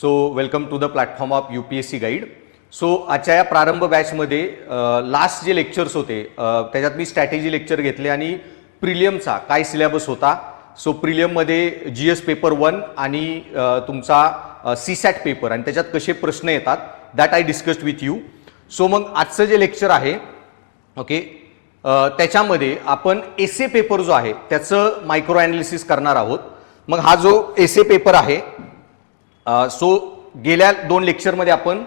So welcome to the platform of UPSC guide. So आजच्या या प्रारंभ बॅचमध्ये लास्ट जे लेक्चर्स होते त्याच्यात मी स्ट्रॅटेजी लेक्चर घेतले आणि प्रिलियमचा काय सिलेबस होता. सो प्रिलियममध्ये GS पेपर 1 आणि तुमचा CSAT पेपर आणि त्याच्यात कसे प्रश्न येतात that I discussed with you. So मग आजचं जे लेक्चर आहे ओके त्याच्यामध्ये आपण एसे पेपर जो आहे त्याचं मायक्रो ॲनालिसिस करणार आहोत. मग हा जो एसे पेपर आहे सो गेल्या 2 लेक्चरमध्ये आपण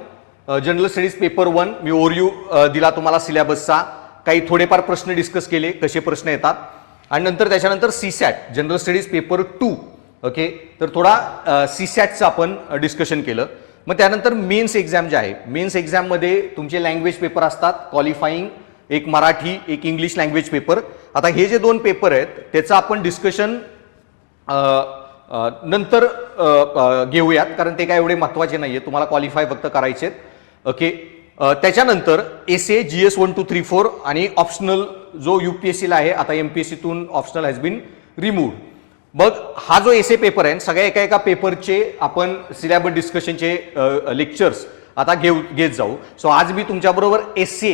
जनरल स्टडीज पेपर 1 मी ओव्हरव्ह्यू दिला तुम्हाला सिलेबसचा, काही थोडेफार प्रश्न डिस्कस केले कसे प्रश्न येतात आणि नंतर त्याच्यानंतर CSAT general studies paper 2 okay तर थोडा CSATचं आपण डिस्कशन केलं. मग त्यानंतर मेन्स एक्झाम जे आहे मेन्स एक्झाममध्ये तुमचे लँग्वेज पेपर असतात, क्वालिफाईंग एक मराठी एक इंग्लिश लँग्वेज पेपर. आता हे जे 2 पेपर आहेत त्याचं आपण डिस्कशन नंतर घेऊयात कारण ते काय एवढे महत्त्वाचे नाही आहे, तुम्हाला क्वालिफाय फक्त करायचे आहेत ओके. त्याच्यानंतर एसे GS 1 2 3 4 आणि ऑप्शनल जो UPSCला आहे आता MPSCतून ऑप्शनल हॅज बीन रिमूव्ड. मग हा जो एसे पेपर आहे सगळ्या एका एका पेपरचे आपण सिलेबस डिस्कशनचे लेक्चर्स आता घेत जाऊ. सो आज मी तुमच्याबरोबर एसे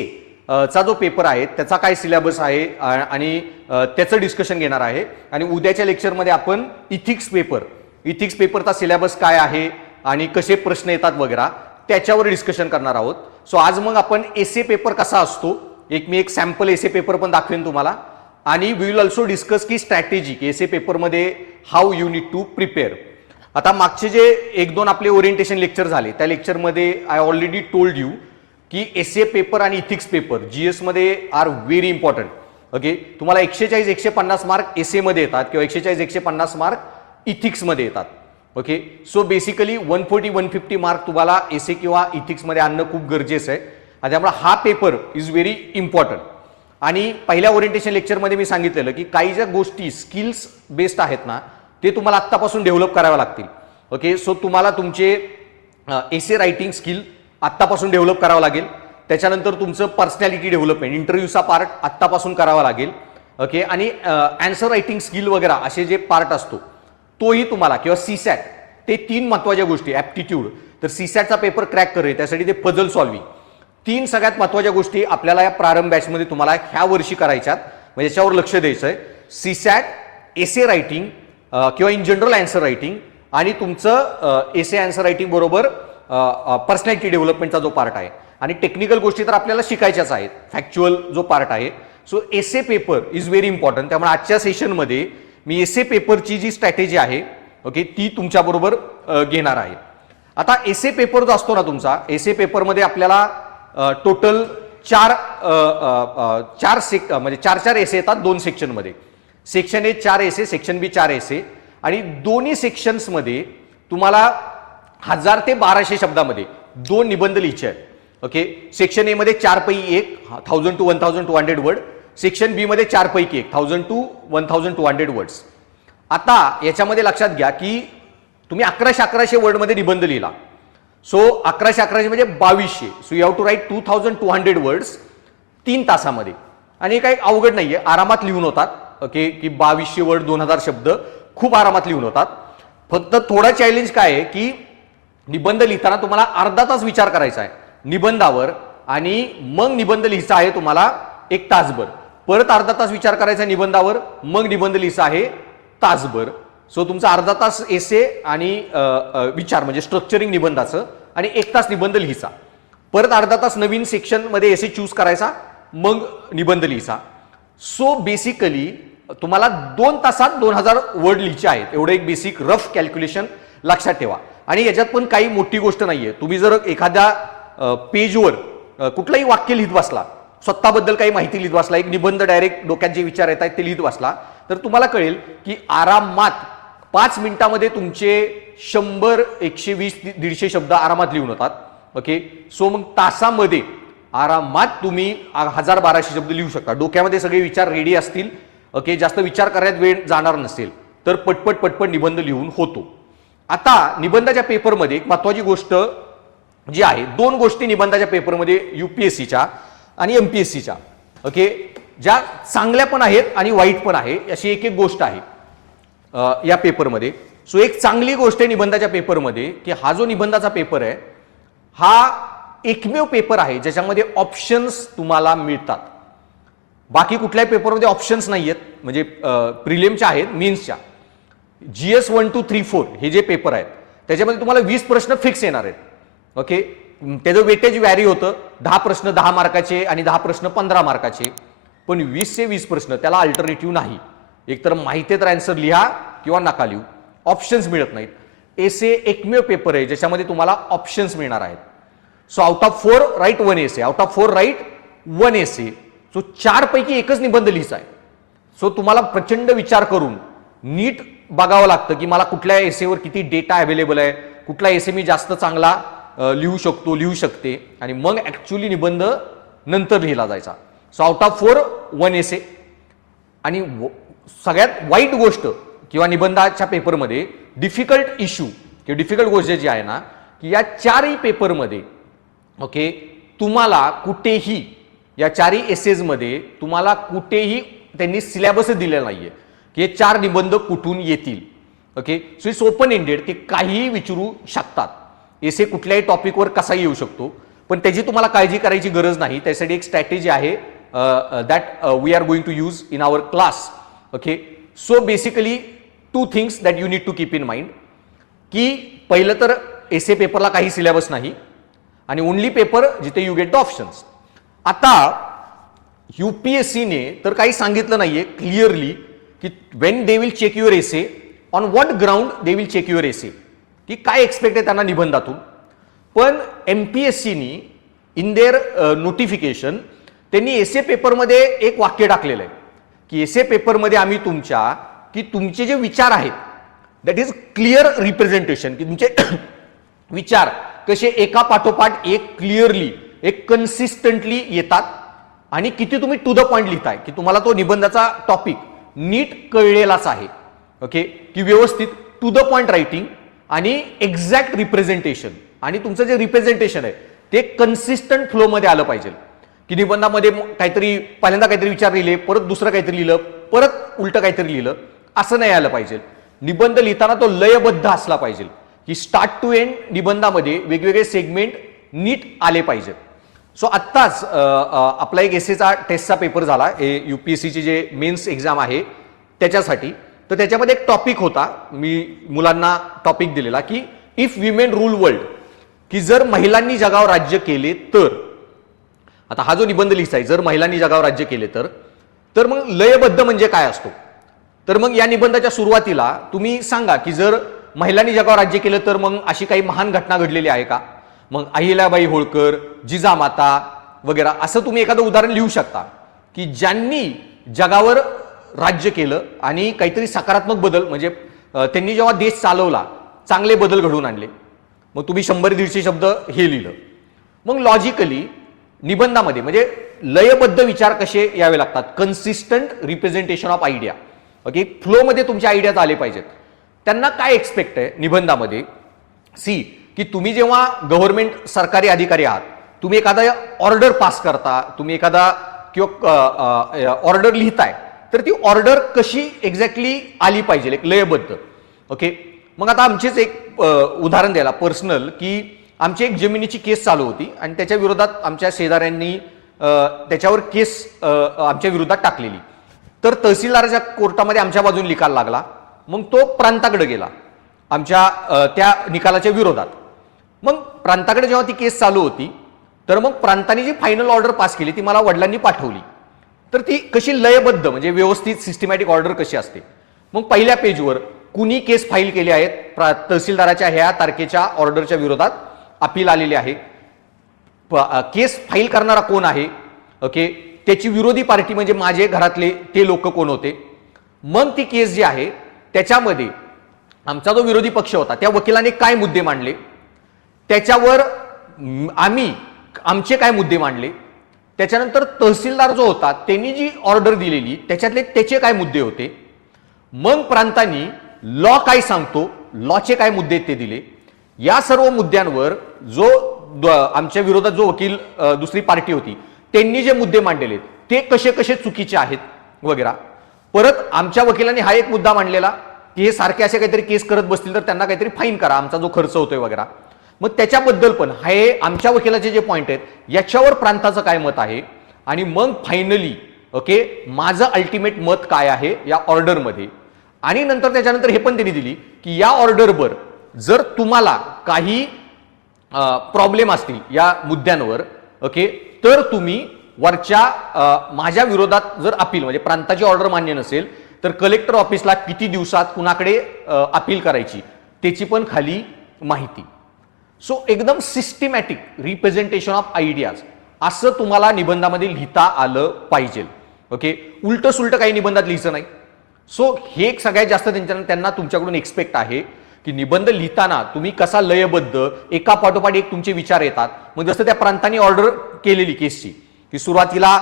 चा जो पेपर आहे त्याचा काय सिलेबस आहे आणि त्याचं डिस्कशन घेणार आहे आणि उद्याच्या लेक्चरमध्ये आपण इथिक्स पेपरचा सिलेबस काय आहे आणि कसे प्रश्न येतात वगैरे त्याच्यावर डिस्कशन करणार आहोत. सो आज मग आपण एसे पेपर कसा असतो मी एक सॅम्पल एसे पेपर पण दाखवेन तुम्हाला आणि वी विल ऑल्सो डिस्कस की स्ट्रॅटेजी की एसे पेपरमध्ये how you need to prepare. आता मागचे जे 1-2 आपले ओरिएंटेशन लेक्चर झाले त्या लेक्चरमध्ये आय ऑलरेडी टोल्ड यू की एसे पेपर आणि इथिक्स पेपर GS मध्ये आर व्हेरी इम्पॉर्टंट ओके. तुम्हाला 140-150 मार्क एसे मध्ये येतात किंवा 140-150 मार्क इथिक्स मध्ये येतात ओके. सो बेसिकली 140-150 मार्क तुम्हाला एसे किंवा इथिक्स मध्ये आणणं खूप गरजेचं आहे आणि त्यामुळे हा पेपर इज व्हेरी इम्पॉर्टंट. आणि पहिल्या ओरिएंटेशन लेक्चरमध्ये मी सांगितलेलं की काही ज्या गोष्टी स्किल्स बेस्ड आहेत ना ते तुम्हाला आत्तापासून डेव्हलप कराव्या लागतील ओके. सो तुम्हाला तुमचे एसे रायटिंग स्किल आत्तापासून डेव्हलप करावं लागेल. त्याच्यानंतर तुमचं पर्सनॅलिटी डेव्हलपमेंट इंटरव्ह्यूचा पार्ट आत्तापासून करावा लागेल ओके. आणि अँसर रायटिंग स्किल वगैरे असे जे पार्ट असतो तोही तुम्हाला किंवा CSAT ते 3 महत्त्वाच्या गोष्टी ॲप्टिट्यूड तर CSATचा पेपर क्रॅक करे त्यासाठी ते पझल सॉल्विंग 3 सगळ्यात महत्त्वाच्या गोष्टी आपल्याला या प्रारंभ बॅचमध्ये तुम्हाला ह्या वर्षी करायच्यात म्हणजे याच्यावर लक्ष द्यायचं आहे. CSAT एसे रायटिंग किंवा इन जनरल अँसर रायटिंग आणि तुमचं एसे अँसर रायटिंग बरोबर पर्सनॅलिटी डेव्हलपमेंटचा जो पार्ट आहे आणि टेक्निकल गोष्टी तर आपल्याला शिकायच्याच आहेत फॅक्च्युअल जो पार्ट आहे. So essay paper is very important. त्यामुळे आजच्या सेशनमध्ये मी एसे पेपरची जी स्ट्रॅटेजी आहे ओके ती तुमच्याबरोबर घेणार आहे. आता एसे पेपर जो असतो ना तुमचा एसे पेपरमध्ये आपल्याला टोटल 4 म्हणजे 4 एसे येतात 2 सेक्शनमध्ये. Section A 4 essay section B 4 एसे आणि दोन्ही सेक्शन्समध्ये तुम्हाला 1000 ते 1200 शब्दामध्ये 2 निबंध लिहायचे आहेत ओके. सेक्शन A मध्ये 4 पैकी 1 1000 to 1200 वर्ड, सेक्शन B मध्ये 4 पैकी 1 1000 to 1200 वर्ड्स. आता याच्यामध्ये लक्षात घ्या की तुम्ही 1100 वर्डमध्ये निबंध लिहिला. सो 1100 म्हणजे 2200. So you have to write 2200 words 3 तासामध्ये आणि हे काही अवघड नाहीये, आरामात लिहून होतात ओके. की 2200 वर्ड 2000 शब्द खूप आरामात लिहून होतात. फक्त थोडा चॅलेंज काय आहे की निबंध लिहिताना तुम्हाला अर्धा तास विचार करायचा आहे निबंधावर आणि मग निबंध लिहायचा आहे तुम्हाला 1 तासभर, परत अर्धा तास विचार करायचा निबंधावर मग निबंध लिहायचा आहे तासभर. सो तुमचा अर्धा तास एसे आणि विचार म्हणजे स्ट्रक्चरिंग निबंधाचं आणि 1 तास निबंध लिहायचा, परत अर्धा तास नवीन सेक्शनमध्ये एसे चूज करायचा मग निबंध लिहायचा. सो बेसिकली तुम्हाला 2 तासात 2000 वर्ड लिहायचे आहेत एवढं एक बेसिक रफ कॅल्क्युलेशन लक्षात ठेवा. आणि याच्यात पण काही मोठी गोष्ट नाहीये. तुम्ही जर एखाद्या पेजवर कुठलंही वाक्य लिहित बसला, स्वतःबद्दल काही माहिती लिहित बसला, एक निबंध डायरेक्ट डोक्यात जे विचार येत आहेत ते लिहित बसला तर तुम्हाला कळेल की आरामात 5 मिनिटामध्ये तुमचे 100 120 150 शब्द आरामात लिहून होतात ओके. सो मग तासामध्ये आरामात तुम्ही 1000-1200 शब्द लिहू शकता. डोक्यामध्ये सगळे विचार रेडी असतील ओके. जास्त विचार करण्यात वेळ जाणार नसेल तर पटपट निबंध लिहून होतो. आता निबंधाच्या पेपरमध्ये एक महत्त्वाची गोष्ट जी आहे 2 गोष्टी निबंधाच्या पेपरमध्ये UPSCच्या आणि MPSCच्या ओके ज्या चांगल्या पण आहेत आणि वाईट पण आहे अशी एक गोष्ट आहे या पेपरमध्ये. सो एक चांगली गोष्ट आहे निबंधाच्या पेपरमध्ये की हा जो निबंधाचा पेपर आहे हा एकमेव पेपर आहे ज्याच्यामध्ये ऑप्शन्स तुम्हाला मिळतात. बाकी कुठल्याही पेपरमध्ये ऑप्शन्स नाही आहेत, म्हणजे प्रिलिमच्या आहेत, मेन्सच्या. GS 1 2 3 4 हे जे पेपर आहेत त्याच्यामध्ये तुम्हाला 20 प्रश्न फिक्स येणार आहेत. ओके, त्याचं वेटेज व्हॅरी होतं, 10 प्रश्न 10 मार्काचे आणि 10 प्रश्न 15 मार्काचे. पण 20चे 20 प्रश्न त्याला अल्टरनेटिव्ह नाही. एकतर माहिती आहे तर आन्सर लिहा किंवा नका लिहू, ऑप्शन्स मिळत नाहीत. एसे एकमेव पेपर आहे ज्याच्यामध्ये तुम्हाला ऑप्शन्स मिळणार आहेत. So out of 4 write 1 essay, out of 4 write 1 essay. So 4 पैकी एकच निबंध लिहायचा आहे. सो तुम्हाला प्रचंड विचार करून नीट बघावं लागतं की मला कुठल्या एसेवर किती डेटा अवेलेबल आहे, कुठला एसे मी जास्त चांगला लिहू शकतो, लिहू शकते, आणि मग ऍक्च्युअली निबंध नंतर लिहिला जायचा. सो आउट ऑफ 4 1 एसे. आणि सगळ्यात वाईट गोष्ट किंवा निबंधाच्या पेपरमध्ये डिफिकल्ट इश्यू किंवा डिफिकल्ट गोष्ट जी आहे ना की या 4ही पेपरमध्ये ओके तुम्हाला कुठेही या 4ही एसेजमध्ये तुम्हाला कुठेही त्यांनी सिलेबस दिलेला नाहीये की हे 4 निबंध कुठून येतील. Okay, so it's open ended, ते काहीही विचारू शकतात. एसे कुठल्याही टॉपिकवर कसा येऊ शकतो, पण त्याची तुम्हाला काळजी करायची गरज नाही. त्यासाठी एक स्ट्रॅटेजी आहे that we are going to use in our class. Okay, so basically 2 things that you need to keep in mind की पहिलं तर एसे पेपरला काही सिलेबस नाही आणि ओनली पेपर जिथे यू गेट द ऑप्शन्स. आता UPSCने तर काही सांगितलं नाहीये क्लिअरली की when they will check your essay, on what ground they will check your essay, की काय एक्सपेक्ट आहे त्यांना निबंधातून. पण MPSCनी इन देअर नोटिफिकेशन त्यांनी एसे पेपरमध्ये एक वाक्य टाकलेलं आहे की एसे पेपरमध्ये आम्ही तुमचे जे विचार आहेत दॅट इज क्लिअर रिप्रेझेंटेशन, की तुमचे विचार कसे एका पाठोपाठ एक क्लिअरली एक कन्सिस्टंटली येतात आणि किती तुम्ही टू द पॉइंट लिहिताय, की तुम्हाला तो निबंधाचा टॉपिक नीट कळलेलाच आहे. ओके, की व्यवस्थित टू द पॉइंट रायटिंग आणि एक्झॅक्ट रिप्रेझेंटेशन, आणि तुमचं जे रिप्रेझेंटेशन आहे ते कन्सिस्टंट फ्लो मध्ये आलं पाहिजे. की निबंधामध्ये काहीतरी पहिल्यांदा काहीतरी विचार लिहिले, परत दुसरं काहीतरी लिहिलं, परत उलटं काहीतरी लिहिलं, असं नाही आलं पाहिजे. निबंध लिहिताना तो लयबद्ध असला पाहिजे की स्टार्ट टू एंड निबंधामध्ये वेगवेगळे सेगमेंट नीट आले पाहिजेत. सो आत्ताच आपला एक एसेचा टेस्टचा पेपर झाला, UPSCची जे मेन्स एक्झाम आहे त्याच्यासाठी. तर त्याच्यामध्ये एक टॉपिक होता, मी मुलांना टॉपिक दिलेला की इफ विमेन रूल वर्ल्ड, की जर महिलांनी जगावर राज्य केले तर. आता हा जो निबंध लिहायचा आहे, जर महिलांनी जगावर राज्य केले तर मग लयबद्ध म्हणजे काय असतो. तर मग या निबंधाच्या सुरुवातीला तुम्ही सांगा की जर महिलांनी जगावर राज्य केलं तर मग अशी काही महान घटना घडलेली आहे का. मग अहिल्याबाई होळकर, जिजामाता वगैरे असं तुम्ही एखादं उदाहरण लिहू शकता की ज्यांनी जगावर राज्य केलं आणि काहीतरी सकारात्मक बदल, म्हणजे त्यांनी जेव्हा देश चालवला चांगले बदल घडवून आणले. मग तुम्ही 100-150 शब्द हे लिहिलं. मग लॉजिकली निबंधामध्ये म्हणजे लयबद्ध विचार कसे यावे लागतात, consistent representation of idea. Okay, फ्लोमध्ये तुमच्या आयडियाज आले पाहिजेत. त्यांना काय एक्सपेक्ट आहे निबंधामध्ये, सी की तुम्ही जेव्हा गव्हर्नमेंट सरकारी अधिकारी आहात, तुम्ही एखादा ऑर्डर पास करता, तुम्ही एखादा किंवा ऑर्डर लिहिताय, तर ती ऑर्डर कशी एक्झॅक्टली आली पाहिजे, एक लयबद्ध. ओके, मग आता आमचेच एक उदाहरण द्यायला पर्सनल, की आमची एक जमिनीची केस चालू होती आणि त्याच्या विरोधात आमच्या शेजाऱ्यांनी त्याच्यावर केस आमच्या विरोधात टाकलेली. तर तहसीलदाराच्या कोर्टामध्ये आमच्या बाजूने निकाल लागला. मग तो प्रांताकडे गेला आमच्या त्या निकालाच्या विरोधात. मग प्रांताकडे जेव्हा ती केस चालू होती तर मग प्रांताने जी फायनल ऑर्डर पास केली ती मला वडिलांनी पाठवली. तर ती कशी लयबद्ध, म्हणजे व्यवस्थित सिस्टमॅटिक ऑर्डर कशी असते. मग पहिल्या पेजवर कुणी केस फाईल केली आहेत, तहसीलदाराच्या ह्या तारखेच्या ऑर्डरच्या विरोधात अपील आलेली आहे, केस फाईल करणारा कोण आहे, ओके, त्याची विरोधी पार्टी म्हणजे माझे घरातले ते लोक कोण होते. मग ती केस जी आहे त्याच्यामध्ये आमचा जो विरोधी पक्ष होता त्या वकिलाने काय मुद्दे मांडले, त्याच्यावर आम्ही आमचे काय मुद्दे मांडले, त्याच्यानंतर तहसीलदार जो होता त्यांनी जी ऑर्डर दिलेली त्याच्यातले त्याचे काय मुद्दे होते. मग प्रांतांनी लॉ काय सांगतो, लॉचे काय मुद्दे ते दिले. या सर्व मुद्द्यांवर जो आमच्या विरोधात जो वकील दुसरी पार्टी होती त्यांनी जे मुद्दे मांडलेले ते कसे कसे चुकीचे आहेत वगैरे. परत आमच्या वकिलांनी हा एक मुद्दा मांडलेला, की हे सारखे असे काहीतरी केस करत बसतील तर त्यांना काहीतरी फाईन करा, आमचा जो खर्च होतोय वगैरे. मग त्याच्याबद्दल पण हे आमच्या वकिलाचे जे पॉईंट आहेत याच्यावर प्रांताचं काय मत आहे, आणि मग फायनली ओके माझं अल्टिमेट मत काय आहे या ऑर्डरमध्ये. आणि नंतर त्याच्यानंतर हे पण त्यांनी दिली की या ऑर्डरवर जर तुम्हाला काही प्रॉब्लेम असतील या मुद्द्यांवर ओके, तर तुम्ही वरच्या माझ्या विरोधात जर अपील म्हणजे प्रांताची ऑर्डर मान्य नसेल तर कलेक्टर ऑफिसला किती दिवसात कुणाकडे अपील करायची त्याची पण खाली माहिती. सो एकदम सिस्टमॅटिक रिप्रेझेंटेशन ऑफ आयडियाज असं तुम्हाला निबंधामध्ये लिहिता आलं पाहिजे. ओके, उलट सुलट काही निबंधात लिहायचं नाही. सो हे सगळ्यात जास्त त्यांना तुमच्याकडून एक्सपेक्ट आहे की निबंध लिहिताना तुम्ही कसा लयबद्ध एका पाठोपाठ एक तुमचे विचार येतात. मग जसं त्या प्रांतांनी ऑर्डर केलेली केसची की सुरुवातीला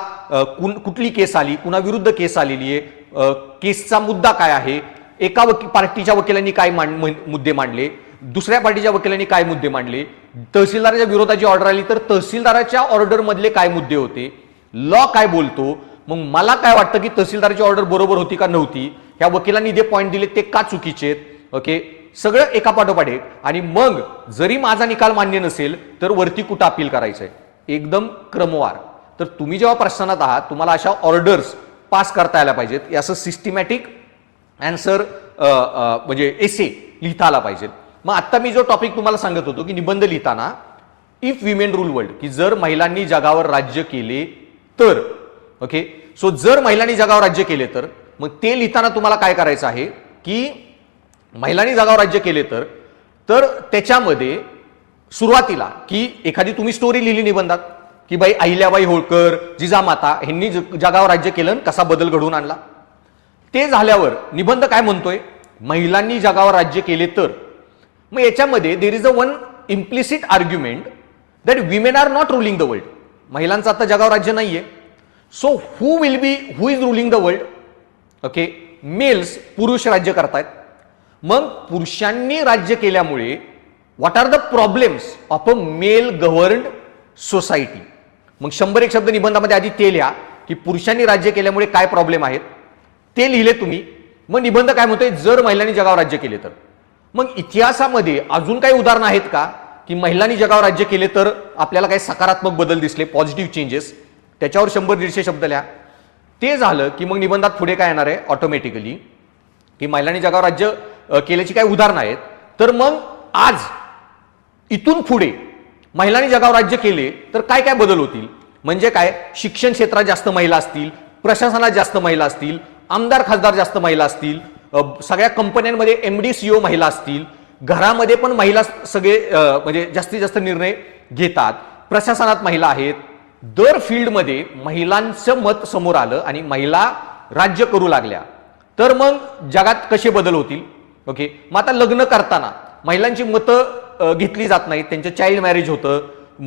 कुठली केस आली, कुणा विरुद्ध केस आलेली आहे, केसचा मुद्दा काय आहे, एका पार्टीच्या वकिलांनी काय मुद्दे मांडले, दुसऱ्या पार्टीच्या वकिलांनी काय मुद्दे मांडले, तहसीलदाराच्या विरोधाची ऑर्डर आली तर तहसीलदाराच्या ऑर्डर मधले काय मुद्दे होते, लॉ काय बोलतो, मग मला काय वाटतं की तहसीलदाराची ऑर्डर बरोबर होती का नव्हती, ह्या वकिलांनी जे पॉईंट दिले ते का चुकीचे आहेत. ओके, सगळं एका पाठोपाठ एक. आणि मग जरी माझा निकाल मान्य नसेल तर वरती कुठं अपील करायचंय, एकदम क्रमवार. तर तुम्ही जेव्हा प्रश्नात आहात तुम्हाला अशा ऑर्डर्स पास करता यायला पाहिजेत, याचं सिस्टमॅटिक आन्सर म्हणजे एसे लिहिता आला पाहिजे. मग आता मी जो टॉपिक तुम्हाला सांगत होतो की निबंध लिहिताना इफ विमेन रूल वर्ल्ड, की जर महिलांनी जगावर राज्य केले तर ओके, सो जर महिलांनी जगावर राज्य केले तर मग ते लिहिताना तुम्हाला काय करायचं आहे की महिलांनी जगावर राज्य केले तर त्याच्यामध्ये सुरुवातीला की एखादी तुम्ही स्टोरी लिहिली निबंधात की बाई अहिल्याबाई होळकर जिजामाता ह्यांनी जगावर राज्य केलं, कसा बदल घडवून आणला. ते झाल्यावर निबंध काय म्हणतोय, महिलांनी जगावर राज्य केले तर. मग याच्यामध्ये there is a one implicit argument that women are not ruling the world. महिलांचं आता जगावर राज्य नाहीये. So who is ruling the world. Okay, males, पुरुष राज्य करतायत. मग पुरुषांनी राज्य केल्यामुळे what are the problems of a male governed society. मग 101 शब्द निबंधामध्ये आधी ते लिहा की पुरुषांनी राज्य केल्यामुळे काय प्रॉब्लेम आहेत, ते लिहिले तुम्ही. मग निबंध काय म्हणतोय, जर महिलांनी जगावर राज्य केले तर. मग इतिहासामध्ये अजून काही उदाहरणं आहेत का की महिलांनी जगावर राज्य केले तर आपल्याला काही सकारात्मक बदल दिसले, पॉझिटिव्ह चेंजेस, त्याच्यावर 100-150 शब्द लिहा. ते झालं की मग निबंधात पुढे काय येणार आहे ऑटोमॅटिकली की महिलांनी जगावर राज्य केल्याची काही उदाहरणं आहेत. तर मग आज इथून पुढे महिलांनी जगावर राज्य केले तर काय काय बदल होतील, म्हणजे काय, शिक्षण क्षेत्रात जास्त महिला असतील, प्रशासनात जास्त महिला असतील, आमदार खासदार जास्त महिला असतील, सगळ्या कंपन्यांमध्ये MD CEO महिला असतील, घरामध्ये पण महिला सगळे म्हणजे जास्तीत जास्त निर्णय घेतात, प्रशासनात महिला आहेत. दर फील्डमध्ये महिलांचं मत समोर आलं आणि महिला राज्य करू लागल्या तर मग जगात कसे बदल होतील. ओके, मग आता लग्न करताना महिलांची मतं घेतली जात नाहीत, त्यांचं चाइल्ड मॅरेज होतं,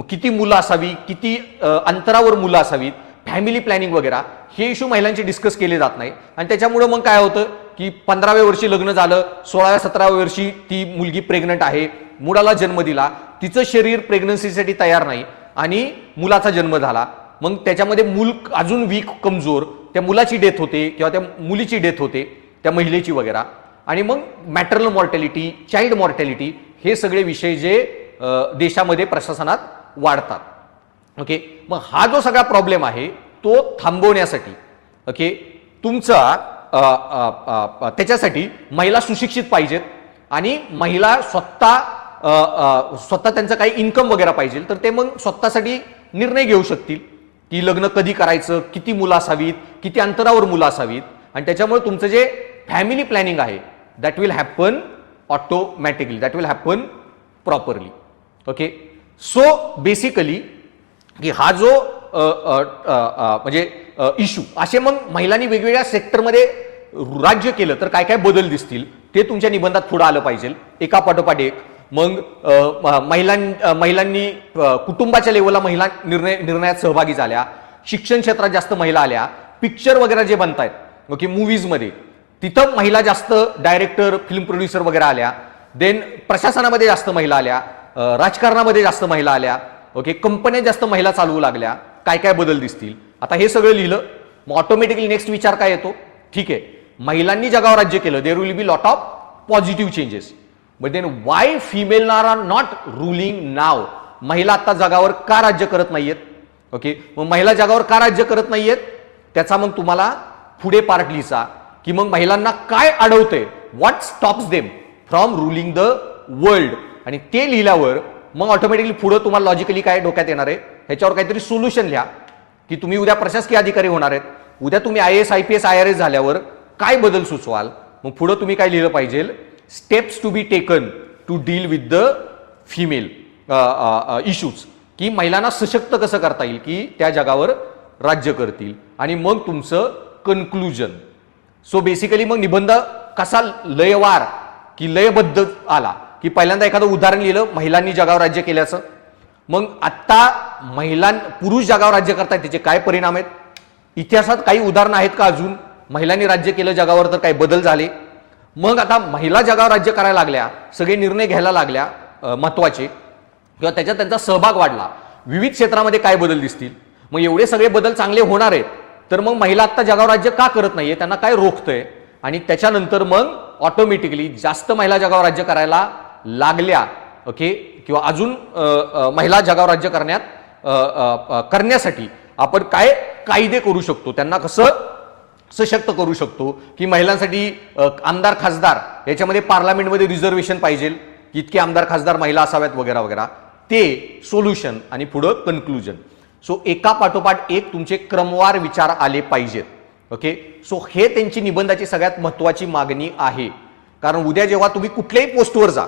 किती मुलं असावी, किती अंतरावर मुलं असावीत, फॅमिली प्लॅनिंग वगैरे हे इश्यू महिलांचे डिस्कस केले जात नाही. आणि त्याच्यामुळे मग काय होतं की 15व्या वर्षी लग्न झालं, 16व्या-17व्या वर्षी ती मुलगी प्रेग्नंट आहे, मुलाला जन्म दिला, तिचं शरीर प्रेग्नन्सीसाठी तयार नाही आणि मुलाचा जन्म झाला. मग त्याच्यामध्ये मूल अजून वीक, कमजोर, त्या मुलाची डेथ होते किंवा त्या मुलीची डेथ होते, त्या महिलेची वगैरे. आणि मग मॅटर्नल मॉर्टॅलिटी, चाइल्ड मॉर्टॅलिटी, हे सगळे विषय जे देशामध्ये प्रशासनात वाढतात. ओके, मग हा जो सगळा प्रॉब्लेम आहे तो थांबवण्यासाठी ओके तुमचा त्याच्यासाठी महिला सुशिक्षित पाहिजेत आणि महिला स्वतः त्यांचं काही इन्कम वगैरे पाहिजे तर ते मग स्वतःसाठी निर्णय घेऊ शकतील की लग्न कधी करायचं, किती मुलं असावीत, किती अंतरावर मुलं असावीत. आणि त्याच्यामुळे तुमचं जे फॅमिली प्लॅनिंग आहे that will happen automatically, that will happen properly. Okay, so basically की हा जो म्हणजे इश्यू असे मग महिलांनी वेगवेगळ्या सेक्टरमध्ये राज्य केलं तर काय काय बदल दिसतील ते तुमच्या निबंधात पुढे आलं पाहिजे एका पाठोपाठ एक. मग महिलांनी कुटुंबाच्या लेवलला महिला निर्णयात सहभागी झाल्या, शिक्षण क्षेत्रात जास्त महिला आल्या, पिक्चर वगैरे जे बनतायत ओके मूवीजमध्ये तिथं महिला जास्त डायरेक्टर, फिल्म प्रोड्युसर वगैरे आल्या. देन प्रशासनामध्ये जास्त महिला आल्या, राजकारणामध्ये जास्त महिला आल्या. ओके, कंपन्या जास्त महिला चालवू लागल्या, काय काय बदल दिसतील. आता हे सगळं लिहिलं मग ऑटोमॅटिकली नेक्स्ट विचार काय येतो, ठीक आहे महिलांनी जगावर राज्य केलं, there will be lot of positive changes. But then why female are not ruling now? महिला आता जगावर का राज्य करत नाहीयेत? ओके, मग महिला जगावर का राज्य करत नाहीयेत त्याचा मग तुम्हाला पुढे पार्ट लिहिचा की मग महिलांना काय अडवतंय, what stops them from ruling the world. आणि ते लिहिल्यावर मग ऑटोमॅटिकली पुढे तुम्हाला लॉजिकली काय डोक्यात येणार आहे, ह्याच्यावर काहीतरी सोल्युशन लिहा की तुम्ही उद्या प्रशासकीय अधिकारी होणार आहेत, उद्या तुम्ही IAS IPS IRS झाल्यावर काय बदल सुचवाल. मग पुढे तुम्ही काय लिहिलं पाहिजे, steps to be taken to deal with the female issues, की महिलांना सशक्त कसं करता येईल की त्या जगावर राज्य करतील. आणि मग तुमचं कन्क्लुजन. सो बेसिकली मग निबंध कसा लयवार की लयबद्ध आला की पहिल्यांदा एखादं उदाहरण लिहिलं महिलांनी जगावर राज्य केल्याचं, मग आत्ता पुरुष जगावर राज्य करतायत त्याचे काय परिणाम आहेत, इतिहासात काही उदाहरणं आहेत का अजून महिलांनी राज्य केलं जगावर तर काही बदल झाले. मग आता महिला जगावर राज्य करायला लागल्या, सगळे निर्णय घ्यायला लागल्या महत्वाचे, किंवा त्याच्यात त्यांचा सहभाग वाढला, विविध क्षेत्रामध्ये काय बदल दिसतील. मग एवढे सगळे बदल चांगले होणार आहेत तर मग महिला आता जगावर राज्य का करत नाहीये, त्यांना काय रोखतंय. आणि त्याच्यानंतर मग ऑटोमॅटिकली जास्त महिला जगावर राज्य करायला लागल्या. ओके, किंवा अजून महिला जगावर राज्य करण्यासाठी आपण काय कायदे करू शकतो, त्यांना कसं सशक्त करू शकतो, की महिलांसाठी आमदार खासदार याच्यामध्ये पार्लमेंटमध्ये रिझर्वेशन पाहिजे, इतके आमदार खासदार महिला असाव्यात वगैरे वगैरे, ते सोल्युशन आणि पुढं कन्क्लुजन. सो एका पाठोपाठ एक तुमचे क्रमवार विचार आले पाहिजेत. ओके, सो हे त्यांची निबंधाची सगळ्यात महत्वाची मागणी आहे. कारण उद्या जेव्हा तुम्ही कुठल्याही पोस्टवर जा,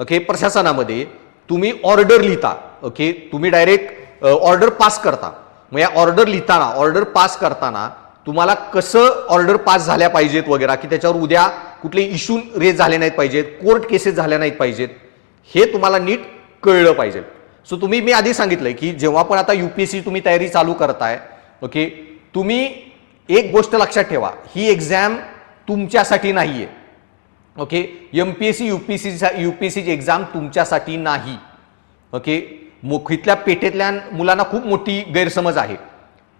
ओके, प्रशासनामध्ये तुम्ही ऑर्डर लिहिता, ओके, तुम्ही डायरेक्ट ऑर्डर पास करता. मग या ऑर्डर लिहिताना, ऑर्डर पास करताना तुम्हाला कसं ऑर्डर पास झाल्या पाहिजेत वगैरे, की त्याच्यावर उद्या कुठले इश्यू रेज झाले नाहीत पाहिजेत, कोर्ट केसेस झाल्या नाहीत पाहिजेत, हे तुम्हाला नीट कळलं पाहिजे. सो मी आधी सांगितलंय की जेव्हा पण आता UPSC तुम्ही तयारी चालू करताय, ओके, तुम्ही एक गोष्ट लक्षात ठेवा, ही एक्झाम तुमच्यासाठी नाहीये. ओके, MPSC UPSC एक्झाम तुमच्यासाठी नाही. ओके, मुखीतल्या पेठेतल्या मुलांना खूप मोठी गैरसमज आहे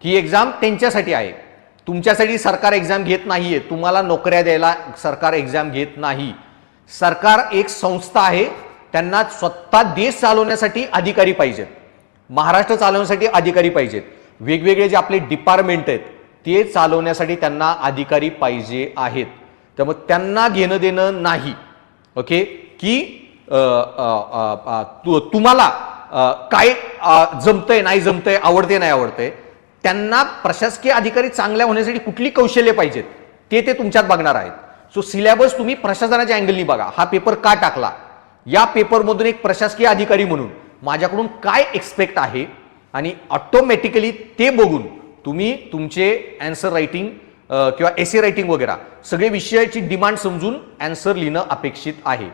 की एक्झाम त्यांच्यासाठी आहे. तुमच्यासाठी सरकार एक्झाम घेत नाहीये, तुम्हाला नोकऱ्या द्यायला सरकार एक्झाम घेत नाही. सरकार एक संस्था आहे, त्यांना स्वतः देश चालवण्यासाठी अधिकारी पाहिजेत, महाराष्ट्र चालवण्यासाठी अधिकारी पाहिजेत, वेगवेगळे जे आपले डिपार्टमेंट आहेत ते चालवण्यासाठी त्यांना अधिकारी पाहिजे आहेत. त्यामुळे त्यांना घेणं देणं नाही. ओके, की तुम्हाला काय जमतंय नाही जमतंय, आवडते नाही आवडतंय, त्यांना प्रशासकीय अधिकारी चांगल्या होण्यासाठी कुठली कौशल्य पाहिजेत ते तुमच्यात बघणार आहेत. सो सिलेबस तुम्ही प्रशासनाच्या अँगलनी बघा, हा पेपर का टाकला, या पेपरमधून एक प्रशासकीय अधिकारी म्हणून माझ्याकडून काय एक्सपेक्ट आहे, आणि ऑटोमॅटिकली ते बघून तुम्ही तुमचे अँसर रायटिंग किंवा एसे रायटिंग वगैरे सगळे विषयाची डिमांड समजून अँसर लिहिणं अपेक्षित आहे.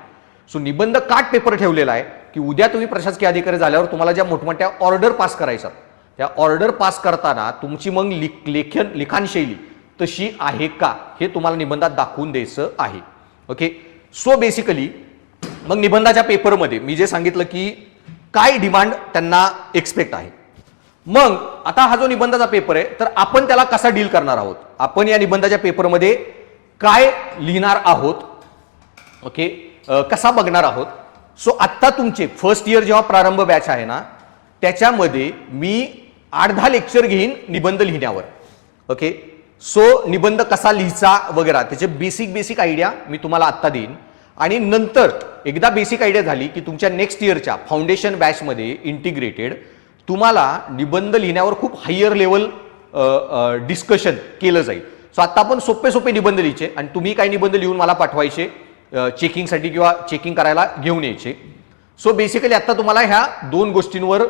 सो निबंध काट पेपर ठेवलेला आहे की उद्या तुम्ही प्रशासकीय अधिकारी झाल्यावर तुम्हाला ज्या मोठमोठ्या ऑर्डर पास करायच्या, त्या ऑर्डर पास करताना तुमची मग लिखाणशैली तशी आहे का हे तुम्हाला निबंधात दाखवून द्यायचं आहे. ओके, सो बेसिकली मग निबंधाच्या पेपरमध्ये मी जे सांगितलं की काय डिमांड त्यांना एक्सपेक्ट आहे. मग आता हा जो निबंधाचा पेपर आहे तर आपण त्याला कसा डील करणार आहोत, आपण या निबंधाच्या पेपरमध्ये काय लिहिणार आहोत, ओके, कसा बघणार आहोत. सो आत्ता तुमचे फर्स्ट इयर जेव्हा प्रारंभ बॅच आहे ना, त्याच्यामध्ये मी 8-10 लेक्चर घेईन निबंध लिहिण्यावर. ओके, सो निबंध कसा लिहायचा वगैरे त्याचे बेसिक आयडिया मी तुम्हाला आत्ता देईन. आणि नंतर एकदा बेसिक आयडिया झाली की तुमच्या नेक्स्ट इयरच्या फाउंडेशन बॅचमध्ये इंटिग्रेटेड तुम्हाला निबंध लिहिण्यावर खूप हायर लेवल डिस्कशन केलं जाईल. सो आता आपण सोपे निबंध लिहायचे आणि तुम्ही काही निबंध लिहून मला पाठवायचे चेकिंगसाठी किंवा चेकिंग करायला घेऊन यायचे. सो बेसिकली आता तुम्हाला ह्या 2 गोष्टींवर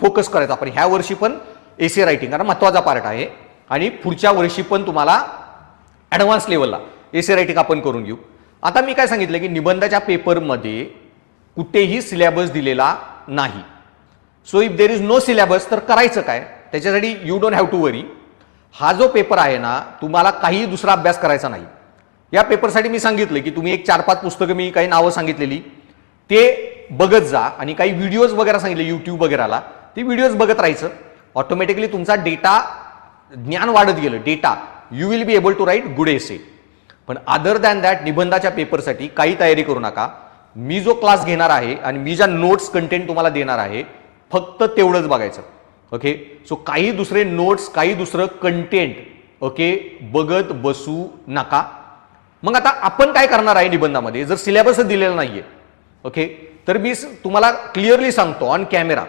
फोकस करायचा. आपण ह्या वर्षी पण एसे रायटिंग कारण महत्वाचा पार्ट आहे, आणि पुढच्या वर्षी पण तुम्हाला ॲडव्हान्स लेवलला एसे रायटिंग आपण करून घेऊ. आता मी काय सांगितलं की निबंधाच्या पेपरमध्ये कुठेही सिलेबस दिलेला नाही. So if there is no syllabus तर करायचं काय, त्याच्यासाठी you don't have to worry. हा जो पेपर आहे ना, तुम्हाला काही दुसरा अभ्यास करायचा नाही. या पेपरसाठी मी सांगितलं की तुम्ही एक 4-5 पुस्तकं मी काही नावं सांगितलेली ते बघत जा, आणि काही व्हिडिओज वगैरे सांगितले YouTube वगैरेला, ती व्हिडिओज बघत राहायचं. ऑटोमॅटिकली तुमचा डेटा ज्ञान वाढत गेलं, data you will be able to write good essay. पण अदर दॅन दॅट निबंधाच्या पेपरसाठी काही तयारी करू नका. मी जो क्लास घेणार आहे आणि मी ज्या नोट्स कंटेंट तुम्हाला देणार आहे फक्त तेवढंच बघायचं. ओके, सो काही दुसरे नोट्स काही दुसरं कंटेंट ओके बघत बसू नका. मग आता आपण काय करणार आहे निबंधामध्ये, जर सिलेबस दिलेला नाहीये ओके, तर मी तुम्हाला क्लिअरली सांगतो ऑन कॅमेरा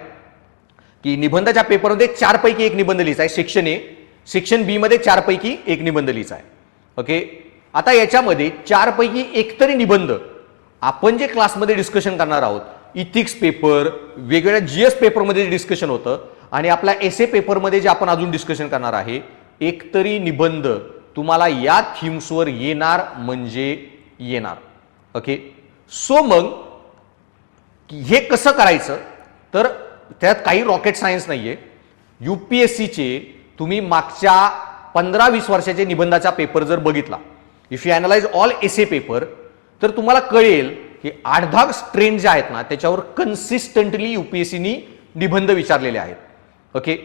की निबंधाच्या पेपरमध्ये 4 पैकी 1 निबंध लिहायचा आहे. सेक्शन ए, सेक्शन बी मध्ये 4 पैकी 1 निबंध लिहायचा आहे. ओके, आता याच्यामध्ये 4 पैकी 1 तरी निबंध आपण जे क्लासमध्ये डिस्कशन करणार आहोत, इथिक्स पेपर, वेगवेगळ्या जीएस पेपरमध्ये जे डिस्कशन होतं आणि आपल्या एसे पेपरमध्ये जे आपण अजून डिस्कशन करणार आहे, एकतरी निबंध तुम्हाला या थीम्सवर येणार म्हणजे येणार. ओके, सो मग हे कसं करायचं, तर त्यात काही रॉकेट सायन्स नाहीये. यूपीएससीचे तुम्ही मागच्या 15-20 वर्षाचे निबंधाचा पेपर जर बघितला, if you analyse all essay paper, तर तुम्हाला कळेल की 8-10 ट्रेंड जे आहेत ना त्याच्यावर कन्सिस्टंटली यूपीएससीनी निबंध विचारलेले आहेत. ओके,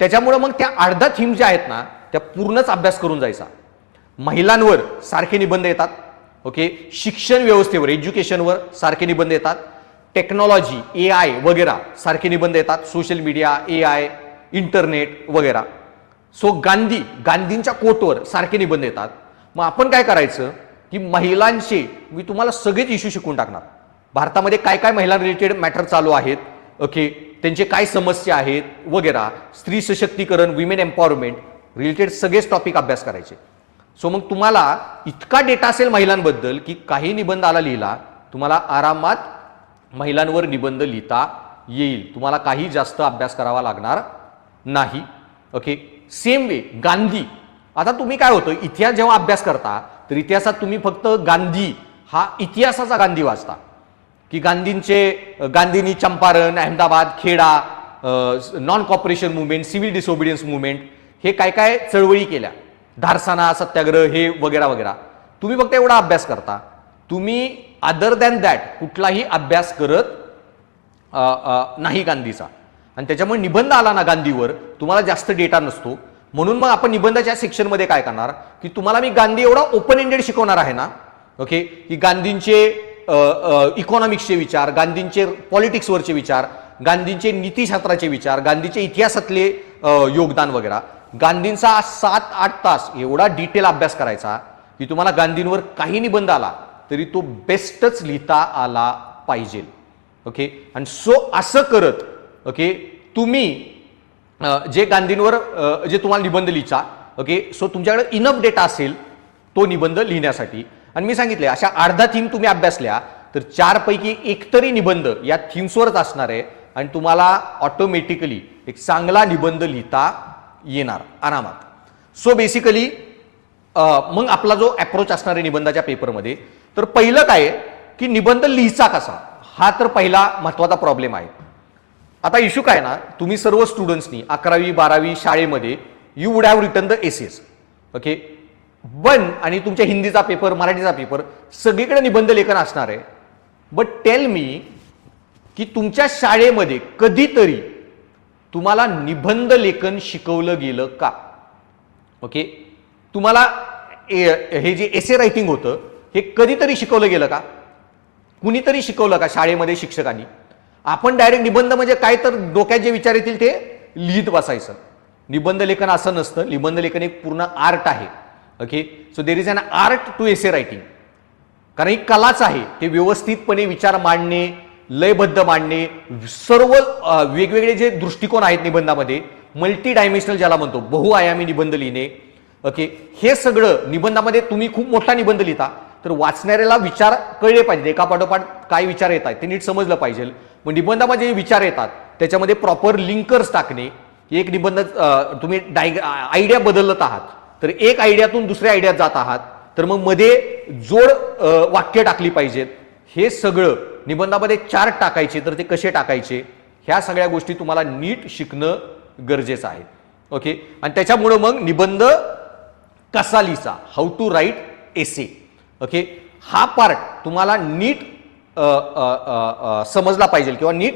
त्याच्यामुळे मग त्या 8-10 थीम ज्या आहेत ना त्या पूर्णच अभ्यास करून जायचा. महिलांवर सारखे निबंध येतात. ओके, शिक्षण व्यवस्थेवर एज्युकेशनवर सारखे निबंध येतात. टेक्नॉलॉजी एआय वगैरे सारखे निबंध येतात. सोशल मीडिया, एआय, इंटरनेट वगैरे. सो गांधींच्या कोटवर सारखे निबंध येतात. मग आपण काय करायचं की महिलांचे मी तुम्हाला सगळेच इश्यू शिकवून टाकणार. भारतामध्ये काय काय महिला रिलेटेड मॅटर चालू आहेत, ओके, त्यांचे काय समस्या आहेत वगैरे, स्त्री सशक्तीकरण, विमेन एम्पॉवरमेंट रिलेटेड सगळेच टॉपिक अभ्यास करायचे. सो मग तुम्हाला इतका डेटा असेल महिलांबद्दल की काही निबंध आला लिहिला तुम्हाला आरामात महिलांवर निबंध लिहिता येईल. तुम्हाला काही जास्त अभ्यास करावा लागणार नाही. Okay, same way Gandhi. आता तुम्ही काय होतं, इतिहास जेव्हा अभ्यास करता तर इतिहासात तुम्ही फक्त गांधी हा इतिहासाचा गांधी वाचता की गांधींनी चंपारण, अहमदाबाद, खेडा, non cooperation movement, civil disobedience movement, हे काय काय चळवळी केल्या, धारसाना सत्याग्रह हे वगैरे वगैरे. तुम्ही फक्त एवढा अभ्यास करता. तुम्ही अदर दॅन दॅट कुठलाही अभ्यास करत नाही गांधीचा. आणि त्याच्यामुळे निबंध आला ना गांधीवर तुम्हाला जास्त डेटा नसतो. म्हणून मग आपण निबंधाच्या सेक्शनमध्ये काय करणार की तुम्हाला मी गांधी एवढा ओपन एंडेड शिकवणार आहे ना, ओके, की गांधींचे इकॉनॉमिक्सचे विचार, गांधींचे पॉलिटिक्सवरचे विचार, गांधींचे नीतीशास्त्राचे विचार, गांधीचे इतिहासातले योगदान वगैरे, गांधींचा 7-8 तास एवढा डिटेल अभ्यास करायचा की तुम्हाला गांधींवर काही निबंध आला तरी तो बेस्टच लिहिता आला पाहिजे. ओके, आणि सो असं करत ओके तुम्ही जे गांधींवर जे तुम्हाला निबंध लिहायचा, ओके, सो तुमच्याकडे इनफ डेटा असेल तो निबंध लिहिण्यासाठी. आणि मी सांगितले अशा 8-10 थीम तुम्ही अभ्यासल्या तर 4 पैकी 1 तरी निबंध या थीम्सवरच असणार आहे आणि तुम्हाला ऑटोमॅटिकली एक चांगला निबंध लिहिता येणार आरामात. सो बेसिकली मग आपला जो अप्रोच असणार आहे निबंधाच्या पेपरमध्ये, तर पहिलं काय की निबंध लिहायचा कसा, हा तर पहिला महत्वाचा प्रॉब्लेम आहे. आता इश्यू काय ना, तुम्ही सर्व स्टुडंट्सनी 11वी 12वी शाळेमध्ये you would have written the essays. Okay, पण आणि तुमच्या हिंदीचा पेपर, मराठीचा पेपर सगळीकडे निबंध लेखन असणार आहे. बट टेल मी की तुमच्या शाळेमध्ये कधीतरी तुम्हाला निबंध लेखन शिकवलं गेलं का? ओके, तुम्हाला हे जे एसे रायटिंग होतं हे कधीतरी शिकवलं गेलं का? कुणीतरी शिकवलं का शाळेमध्ये शिक्षकांनी? आपण डायरेक्ट निबंध म्हणजे काय तर डोक्यात जे विचार येतील ते लिहित बसायचं. निबंध लेखन असं नसतं. निबंध लेखन एक पूर्ण आर्ट आहे. Okay, so there is an art to essay writing. कारण ही कलाच आहे. ते व्यवस्थितपणे विचार मांडणे, लयबद्ध मांडणे, सर्व वेगवेगळे जे दृष्टिकोन आहेत निबंधामध्ये, मल्टी डायमेन्शनल ज्याला म्हणतो, बहुआयामी निबंध लिहिणे. ओके, हे सगळं निबंधामध्ये तुम्ही खूप मोठा निबंध लिहिता तर वाचणाऱ्याला विचार कळले पाहिजे, एका पाठोपाठ काय विचार येत आहेत ते नीट समजलं पाहिजे. मग निबंधामध्ये जे विचार येतात त्याच्यामध्ये प्रॉपर लिंकर्स टाकणे. एक निबंध तुम्ही आयडिया बदलत आहात तर एक आयडियातून दुसऱ्या आयडियात जात आहात तर मग मध्ये जोड वाक्य टाकली पाहिजेत. हे सगळं निबंधामध्ये चार्ट टाकायचे तर ते कसे टाकायचे, ह्या सगळ्या गोष्टी तुम्हाला नीट शिकणं गरजेचं आहे. ओके, आणि त्याच्यामुळं मग निबंध कसा लिहायचा, how to write essay, okay, हा पार्ट तुम्हाला नीट समजला पाहिजे किंवा नीट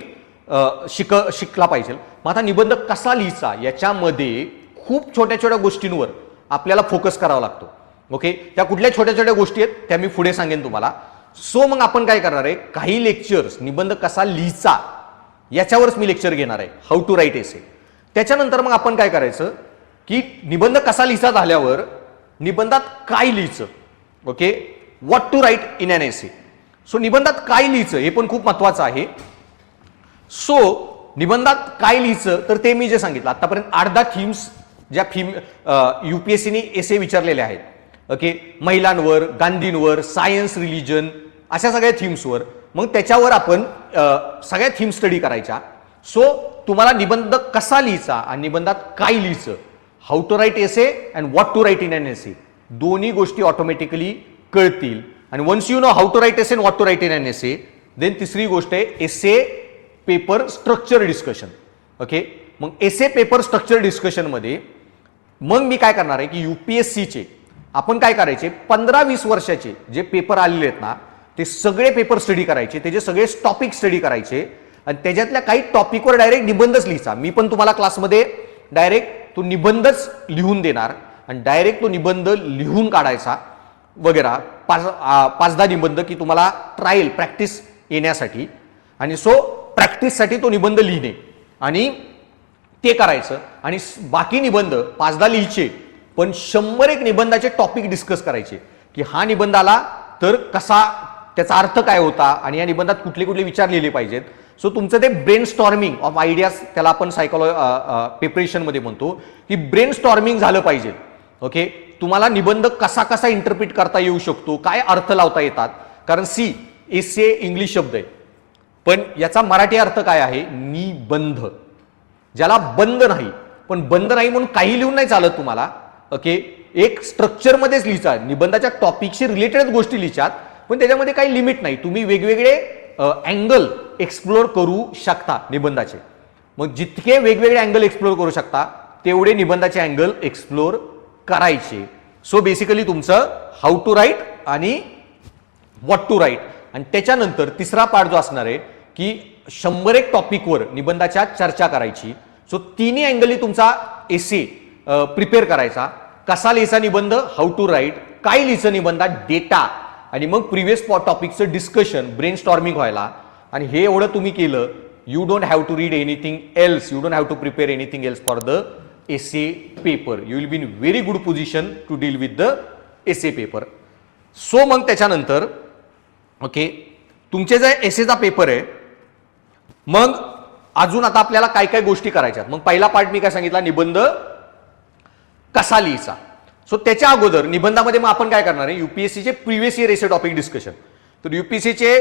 शिकला पाहिजे. मग आता निबंध कसा लिहायचा याच्यामध्ये खूप छोट्या छोट्या गोष्टींवर आपल्याला फोकस करावा लागतो. ओके, त्या कुठल्या छोट्या छोट्या गोष्टी आहेत त्या मी पुढे सांगेन तुम्हाला. सो मग आपण काय करणार आहे, काही लेक्चर्स निबंध कसा लिहायचा याच्यावरच मी लेक्चर घेणार आहे, हाऊ टू राईट एसे. त्याच्यानंतर मग आपण काय करायचं की निबंध कसा लिहायचा झाल्यावर निबंधात काय लिहायचं, okay, what to write in an essay. So निबंधात काय लिहायचं हे पण खूप महत्वाचं आहे. सो निबंधात काय लिहायचं तर ते मी जे सांगितलं आतापर्यंत 8-10 थीम्स ज्या युपीएससीने एसे विचारलेले आहेत, ओके, महिलांवर, गांधींवर, सायन्स, रिलिजन, अशा सगळ्या थीम्सवर. मग त्याच्यावर आपण सगळ्या थीम स्टडी करायच्या. सो तुम्हाला निबंध कसा लिहायचा आणि निबंधात काय लिहायचं, how to write essay and what to write in an essay, दोन्ही गोष्टी ऑटोमॅटिकली कळतील. आणि once you know how to write essay and what to write in an essay, then तिसरी गोष्ट आहे essay paper structure discussion. Okay, मग essay paper structure discussion मध्ये मग मी काय करणार आहे की युपीएससीचे आपण काय करायचे 15-20 वर्षाचे जे पेपर आलेले आहेत ना ते सगळे पेपर स्टडी करायचे, त्याचे सगळे टॉपिक स्टडी करायचे आणि त्याच्यातल्या काही टॉपिकवर डायरेक्ट निबंधच लिहायचा. मी पण तुम्हाला क्लासमध्ये डायरेक्ट तो निबंधच लिहून देणार आणि डायरेक्ट तो निबंध लिहून काढायचा वगैरे 5-10 निबंध की तुम्हाला ट्रायल प्रॅक्टिस येण्यासाठी. आणि सो प्रॅक्टिससाठी तो निबंध लिहिणे आणि ते करायचं आणि बाकी निबंध 5-10 लिहायचे पण 100 निबंधाचे टॉपिक डिस्कस करायचे की हा निबंध आला तर कसा, त्याचा अर्थ काय होता आणि या निबंधात कुठले कुठले विचार लिहिले पाहिजेत. सो तुमचं ते ब्रेन स्टॉर्मिंग ऑफ आयडियाज, त्याला आपण प्रिपरेशन मध्ये म्हणतो की ब्रेन स्टॉर्मिंग झालं पाहिजे. ओके, तुम्हाला निबंध कसा कसा इंटरप्रिट करता येऊ शकतो, काय अर्थ लावता येतात. कारण सी एसे इंग्लिश शब्द आहे पण याचा मराठी अर्थ काय आहे, निबंध, ज्याला बंद नाही. पण बंद नाही म्हणून काही लिहून नाही चालत तुम्हाला. ओके, एक स्ट्रक्चर मध्येच लिहिचा, निबंधाच्या टॉपिकशी रिलेटेड गोष्टी लिहितात पण त्याच्यामध्ये काही लिमिट नाही. तुम्ही वेगवेगळे अँगल एक्सप्लोर करू शकता निबंधाचे. मग जितके वेगवेगळे अँगल एक्सप्लोर करू शकता तेवढे निबंधाचे अँगल एक्सप्लोर करायचे. सो बेसिकली तुमचं हाऊ टू राईट आणि व्हॉट टू राईट. आणि त्याच्यानंतर तिसरा पार्ट जो असणार आहे की 100 टॉपिकवर निबंधाच्या चर्चा करायची. सो तिन्ही अँगलनी तुमचा एसे प्रिपेअर करायचा. कसा लिहायचा निबंध, हाऊ टू राईट, काय लिहायचं निबंधात, डेटा, आणि मग प्रिव्हियस टॉपिकचं डिस्कशन, ब्रेन स्टॉर्मिंग व्हायला. आणि हे एवढं तुम्ही केलं, you don't have to read anything else, you don't have to prepare anything else for the essay paper. You will be in very good position to deal with the essay paper. So मग त्याच्यानंतर okay, तुमचे जे एसेचा paper आहे मग अजून आता आपल्याला काय काय गोष्टी करायच्यात. मग पहिला पार्ट मी काय सांगितला, निबंध कसा लिहायचा. सो त्याच्या अगोदर निबंधामध्ये मग आपण काय करणार आहे, युपीएससीचे previous year essay topic discussion. तर युपीएससीचे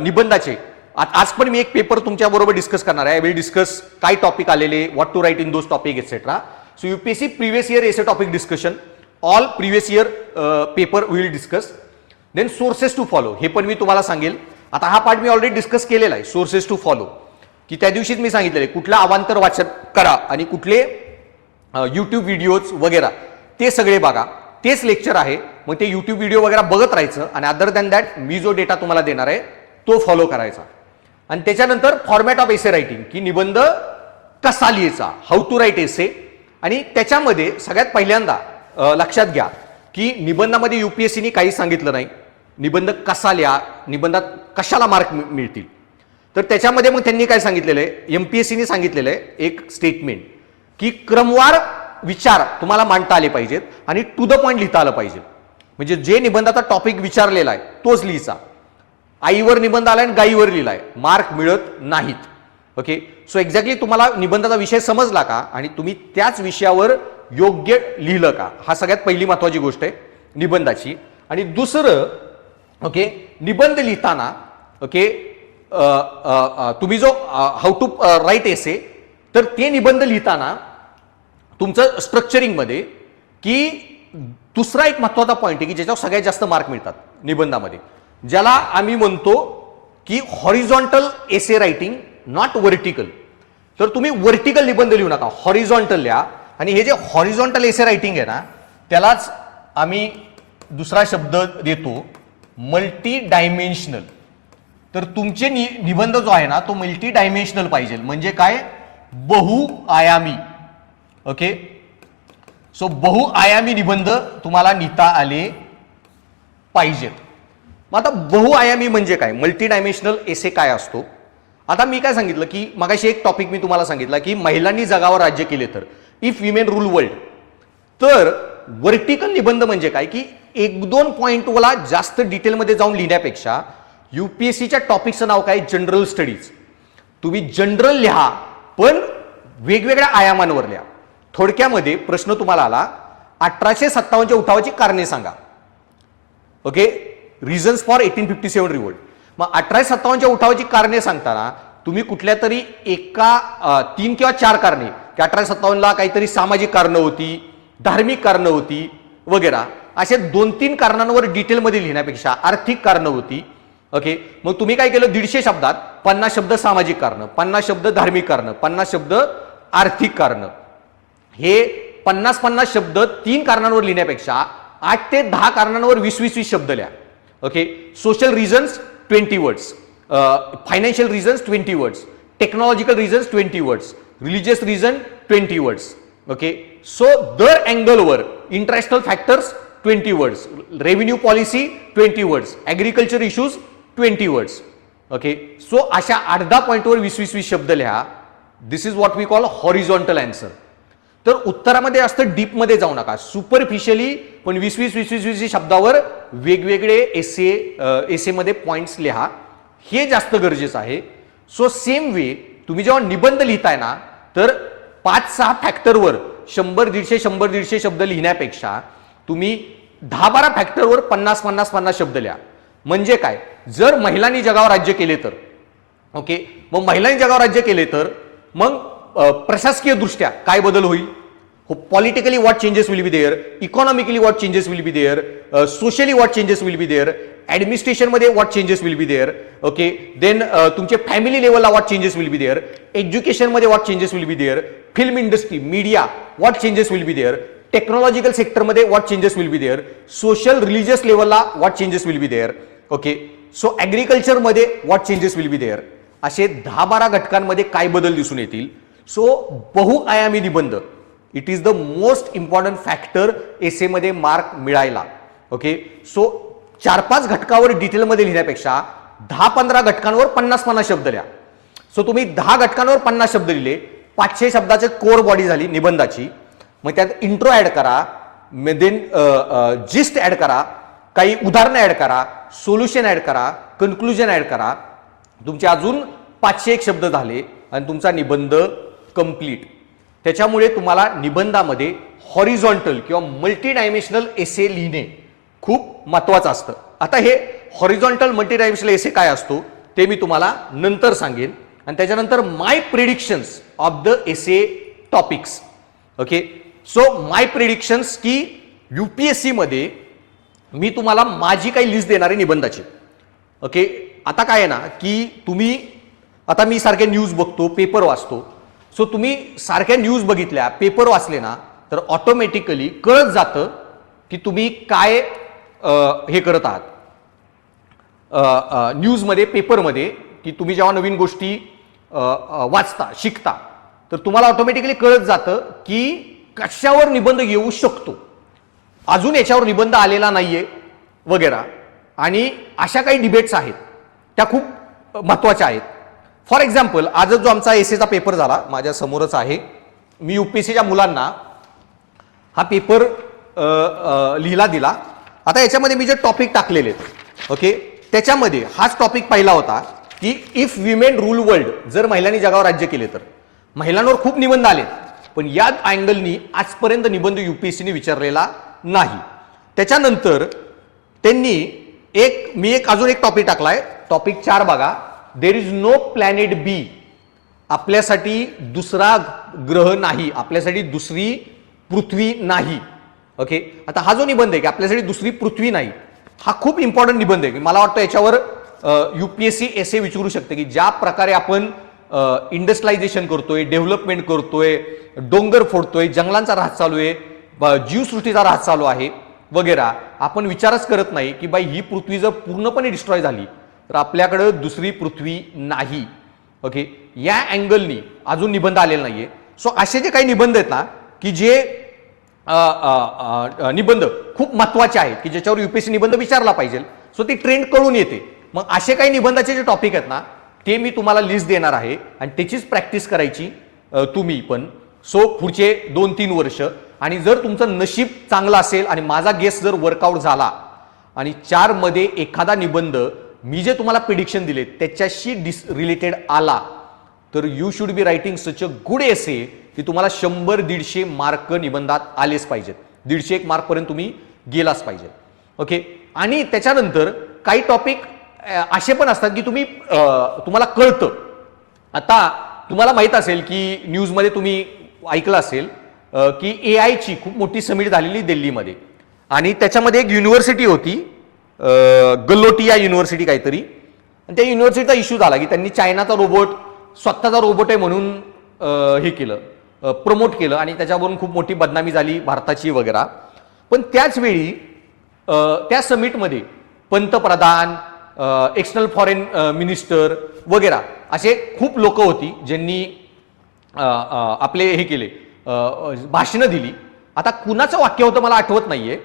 निबंधाचे आज पण मी एक पेपर तुमच्या बरोबर डिस्कस करणार आहे. आय विल डिस्कस काय टॉपिक आलेले, what to write in those topic etcetera. So UPSC previous year essay topic discussion, all previous year paper will discuss. Then sources to follow, हे पण मी तुम्हाला सांगेल. आता हा पार्ट मी ऑलरेडी डिस्कस केलेला आहे, सोर्सेस टू फॉलो, की त्या दिवशीच मी सांगितलेले कुठला अवांतर वाचन करा आणि कुठले यूट्यूब व्हिडिओज वगैरे ते सगळे बघा. तेच लेक्चर आहे. मग ते यूट्यूब व्हिडिओ वगैरे बघत राहायचं आणि अदर दॅन दॅट मी जो डेटा तुम्हाला देणार आहे तो फॉलो करायचा. आणि त्याच्यानंतर फॉर्मॅट ऑफ एसे रायटिंग, की निबंध कसा लिहायचा, हाऊ टू राईट एसे. आणि त्याच्यामध्ये सगळ्यात पहिल्यांदा लक्षात घ्या की निबंधामध्ये युपीएससीने काही सांगितलं नाही, निबंध कसा लिहा, निबंधात कशाला मार्क मिळतील. तर त्याच्यामध्ये मग त्यांनी काय सांगितलेलं आहे, एमपीएससीने सांगितलेलं आहे एक स्टेटमेंट की क्रमवार विचार तुम्हाला मांडता आले पाहिजेत आणि टू द पॉइंट लिहिता आलं पाहिजे. म्हणजे जे निबंधाचा टॉपिक विचारलेला आहे तोच लिहायचा. आईवर निबंध आलाय आणि गाईवर लिहिलाय, मार्क मिळत नाहीत. ओके, सो एक्झॅक्टली तुम्हाला निबंधाचा विषय समजला का आणि तुम्ही त्याच विषयावर योग्य लिहिलं का, हा सगळ्यात पहिली महत्वाची गोष्ट आहे निबंधाची. आणि दुसरं, ओके, निबंध लिहिताना ओके तुम्ही जो हाऊ टू राईट एसे, तर ते निबंध लिहिताना तुमचं स्ट्रक्चरिंगमध्ये की दुसरा एक महत्वाचा पॉईंट आहे की ज्याच्यावर सगळ्यात जास्त मार्क मिळतात निबंधामध्ये, ज्याला आम्ही म्हणतो की horizontal essay writing, not vertical. तर तुम्ही व्हर्टिकल निबंध लिहू नका, हॉरिझॉन्टल लिहा. आणि हे जे हॉरिझॉन्टल एसे रायटिंग आहे ना त्यालाच आम्ही दुसरा शब्द देतो मल्टी डायमेन्शनल. तर तुमचे निबंध जो आहे ना तो मल्टी डायमेन्शनल पाहिजे. म्हणजे काय, बहुआयामी. ओके, सो बहुआयामी निबंध तुम्हाला लिहिता आले पाहिजेत. मग आता बहुआयामी म्हणजे काय, मल्टी डायमेन्शनल एसे काय असतो. आता मी काय सांगितलं की मगाशी एक टॉपिक मी तुम्हाला सांगितला की महिलांनी जगावर राज्य केले तर, इफ विमेन रूल वर्ल्ड. तर व्हर्टिकल निबंध म्हणजे काय की एक दोन पॉइंटला जास्त डिटेलमध्ये जाऊन लिहिण्यापेक्षा युपीएससीच्या टॉपिकचं नाव काय, जनरल स्टडीज. तुम्ही जनरल लिहा पण वेगवेगळ्या आयामांवर लिहा. थोडक्यामध्ये प्रश्न तुम्हाला आला 1857च्या उठावाची कारणे सांगा. Okay, reasons for 1857 revolt. मग 1857च्या उठावाची कारणे सांगताना तुम्ही कुठल्या तरी एका 3 किंवा 4 कारणे की 1857ला काहीतरी सामाजिक कारणं होती, धार्मिक कारणं होती वगैरे, अशा 2-3 कारणांवर डिटेलमध्ये लिहिण्यापेक्षा आर्थिक कारणं होती. ओके, मग तुम्ही काय केलं, 150 शब्दात 50 शब्द सामाजिक कारणं, 50 शब्द धार्मिक कारणं, 50 शब्द आर्थिक कारणं. हे 50-50 शब्द 3 कारणांवर लिहिण्यापेक्षा 8 ते 10 कारणांवर 20-20 शब्द लिहा. Okay, social reasons 20 words, financial reasons 20 words, technological reasons 20 words, religious reason 20 words. Okay, so दर अँगलवर international factors 20 words, revenue policy 20 words, agriculture issues 20 words. Okay, so अशा 8-10 पॉईंटवर 20-20 शब्द लिहा. This is what we call horizontal answer. तर उत्तरामध्ये असतं डीपमध्ये जाऊ नका, सुपरफिशियली पण 20-20 शब्दावर वेगवेगळे एसेमध्ये पॉइंट्स लिहा, हे जास्त गरजेचं आहे. सो सेम वे तुम्ही जेव्हा निबंध लिहिताय ना, तर 5-6 फॅक्टरवर 100-150 शब्द लिहिण्यापेक्षा तुम्ही 10-12 फॅक्टरवर 50-50 शब्द लिहा. म्हणजे काय, जर महिलांनी जगावर राज्य केले तर, ओके, मग महिलांनी जगावर राज्य केले तर मग प्रशासकीय दृष्ट्या काय बदल होईल, politically what changes will be there, economically what changes will be there, socially what changes will be there, ॲडमिनिस्ट्रेशनमध्ये what changes will be there. Okay, then तुमचे फॅमिली लेवलला what changes will be there, एज्युकेशनमध्ये what changes will be there, film industry, media what changes will be there, technological सेक्टरमध्ये what changes will be there, social religious लेवलला what changes will be there. Okay, so ॲग्रिकल्चरमध्ये what changes will be there. असे 10-12 घटकांमध्ये काय बदल दिसून येतील. So बहुआयामी निबंध it is the most important factor एसेमध्ये मार्क मिळायला. ओके, सो 4-5 घटकावर डिटेलमध्ये लिहिण्यापेक्षा 10-15 घटकांवर 50-50 शब्द लिहा. सो तुम्ही 10 घटकांवर 50 शब्द लिहिले, 500 शब्दाचे कोर बॉडी झाली निबंधाची. मग त्यात इंट्रो ऍड करा, देन जिस्ट ऍड करा, काही उदाहरणं ऍड करा, सोल्युशन ऍड करा, कन्क्लुजन ऍड करा. तुमचे अजून 501 शब्द झाले आणि तुमचा निबंध कंप्लीट. त्याच्यामुळे तुम्हाला निबंधामध्ये हॉरिझॉन्टल किंवा मल्टी डायमेन्शनल एसे लिहिणे खूप महत्वाचं असतं. आता हे हॉरिझॉन्टल मल्टी डायमेन्शनल एसे काय असतो ते मी तुम्हाला नंतर सांगेन, आणि त्याच्यानंतर my predictions of the essay topics. Okay, so my predictions की युपीएससी मध्ये मी तुम्हाला माझी काही लिस्ट देणार आहे निबंधाची. ओके, आता काय आहे ना की तुम्ही, आता मी सारखे न्यूज बघतो, पेपर वाचतो. सो तुम्ही सारख्या न्यूज बघितल्या, पेपर वाचले ना, तर ऑटोमॅटिकली कळत जातं की तुम्ही काय हे करत आहात न्यूजमध्ये, पेपरमध्ये, की तुम्ही जेव्हा नवीन गोष्टी वाचता, शिकता, तर तुम्हाला ऑटोमॅटिकली कळत जातं की कशावर निबंध येऊ शकतो, अजून याच्यावर निबंध आलेला नाहीये वगैरे. आणि अशा काही डिबेट्स आहेत त्या खूप महत्वाच्या आहेत. फॉर एक्झाम्पल, आजच जो आमचा एसेचा पेपर झाला माझ्या समोरच आहे, मी युपीएससीच्या मुलांना हा पेपर लिहिला दिला. आता याच्यामध्ये मी जे टॉपिक टाकलेले आहेत, ओके, त्याच्यामध्ये हाच टॉपिक पहिला होता की इफ विमेन रूल वर्ल्ड, जर महिलांनी जगावर राज्य केले तर. महिलांवर खूप निबंध आले, पण या अँगलनी आजपर्यंत निबंध युपीएससीने विचारलेला नाही. त्याच्यानंतर त्यांनी मी अजून एक टॉपिक टाकलाय, टॉपिक 4 बघा, देर इज नो प्लॅनेट बी. आपल्यासाठी दुसरा ग्रह नाही, आपल्यासाठी दुसरी पृथ्वी नाही. ओके, आता हा जो निबंध आहे की आपल्यासाठी दुसरी पृथ्वी नाही, हा खूप इम्पॉर्टंट निबंध आहे. मला वाटतं याच्यावर युपीएससी एसे विचारू शकते की ज्या प्रकारे आपण इंडस्ट्रियलायझेशन करतोय, डेव्हलपमेंट करतोय, डोंगर फोडतोय, जंगलांचा ऱ्हास चालू आहे, जीवसृष्टीचा ऱ्हास चालू आहे वगैरे, आपण विचारच करत नाही की बाई ही पृथ्वी जर पूर्णपणे डिस्ट्रॉय झाली तर आपल्याकडे दुसरी पृथ्वी नाही. ओके, या अँगलनी अजून निबंध आलेला नाहीये. सो असे जे काही निबंध आहेत ना की जे निबंध खूप महत्वाचे आहेत की ज्याच्यावर युपीएससी निबंध विचारला पाहिजे, सो ती ट्रेंड कळून येते. मग असे काही निबंधाचे जे टॉपिक आहेत ना ते मी तुम्हाला लिस्ट देणार आहे आणि त्याचीच प्रॅक्टिस करायची तुम्ही पण. सो पुढचे 2-3 वर्ष. आणि जर तुमचं नशीब चांगलं असेल आणि माझा गेस जर वर्कआउट झाला आणि 4 मध्ये एखादा निबंध मी जे तुम्हाला प्रिडिक्शन दिले त्याच्याशी रिलेटेड आला तर you should be writing such a good essay की तुम्हाला 100-150 मार्क निबंधात आलेच पाहिजेत. 150 मार्क पर्यंत तुम्ही गेलाच पाहिजे. ओके. आणि त्याच्यानंतर काही टॉपिक असे पण असतात की तुम्हाला कळतं. आता तुम्हाला माहित असेल की न्यूजमध्ये तुम्ही ऐकलं असेल की AI ची खूप मोठी समिट झालेली दिल्लीमध्ये आणि त्याच्यामध्ये एक युनिव्हर्सिटी होती गल्लोटिया युनिव्हर्सिटी काहीतरी. आणि त्या युनिव्हर्सिटीचा इश्यू झाला की त्यांनी चायनाचा रोबोट स्वतःचा रोबोट आहे म्हणून हे केलं, प्रमोट केलं आणि त्याच्यावरून खूप मोठी बदनामी झाली भारताची वगैरे. पण त्याच वेळी त्या समिटमध्ये पंतप्रधान, एक्सटर्नल फॉरेन मिनिस्टर वगैरे असे खूप लोक होती ज्यांनी आपले हे केले, भाषणं दिली. आता कुणाचं वाक्य होतं मला आठवत नाहीये,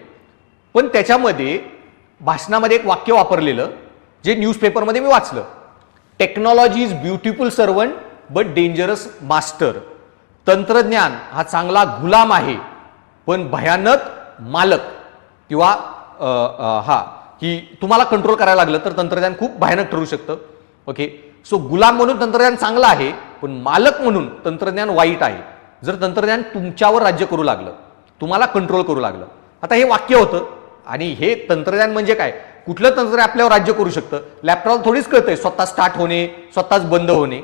पण त्याच्यामध्ये भाषणामध्ये एक वाक्य वापरलेलं जे न्यूजपेपरमध्ये मी वाचलं. Technology is beautiful servant but dangerous master. तंत्रज्ञान हा चांगला गुलाम आहे पण भयानक मालक. किंवा की तुम्हाला कंट्रोल करायला लागलं तर तंत्रज्ञान खूप भयानक ठरू शकतं. ओके. सो गुलाम म्हणून तंत्रज्ञान चांगलं आहे पण मालक म्हणून तंत्रज्ञान वाईट आहे. जर तंत्रज्ञान तुमच्यावर राज्य करू लागलं, तुम्हाला कंट्रोल करू लागलं. आता हे वाक्य होतं आणि हे तंत्रज्ञान म्हणजे काय, कुठलं तंत्रज्ञान आपल्यावर राज्य करू शकतं. लॅपटॉप थोडीच कळतंय स्वतः स्टार्ट होणे, स्वतःच बंद होणे.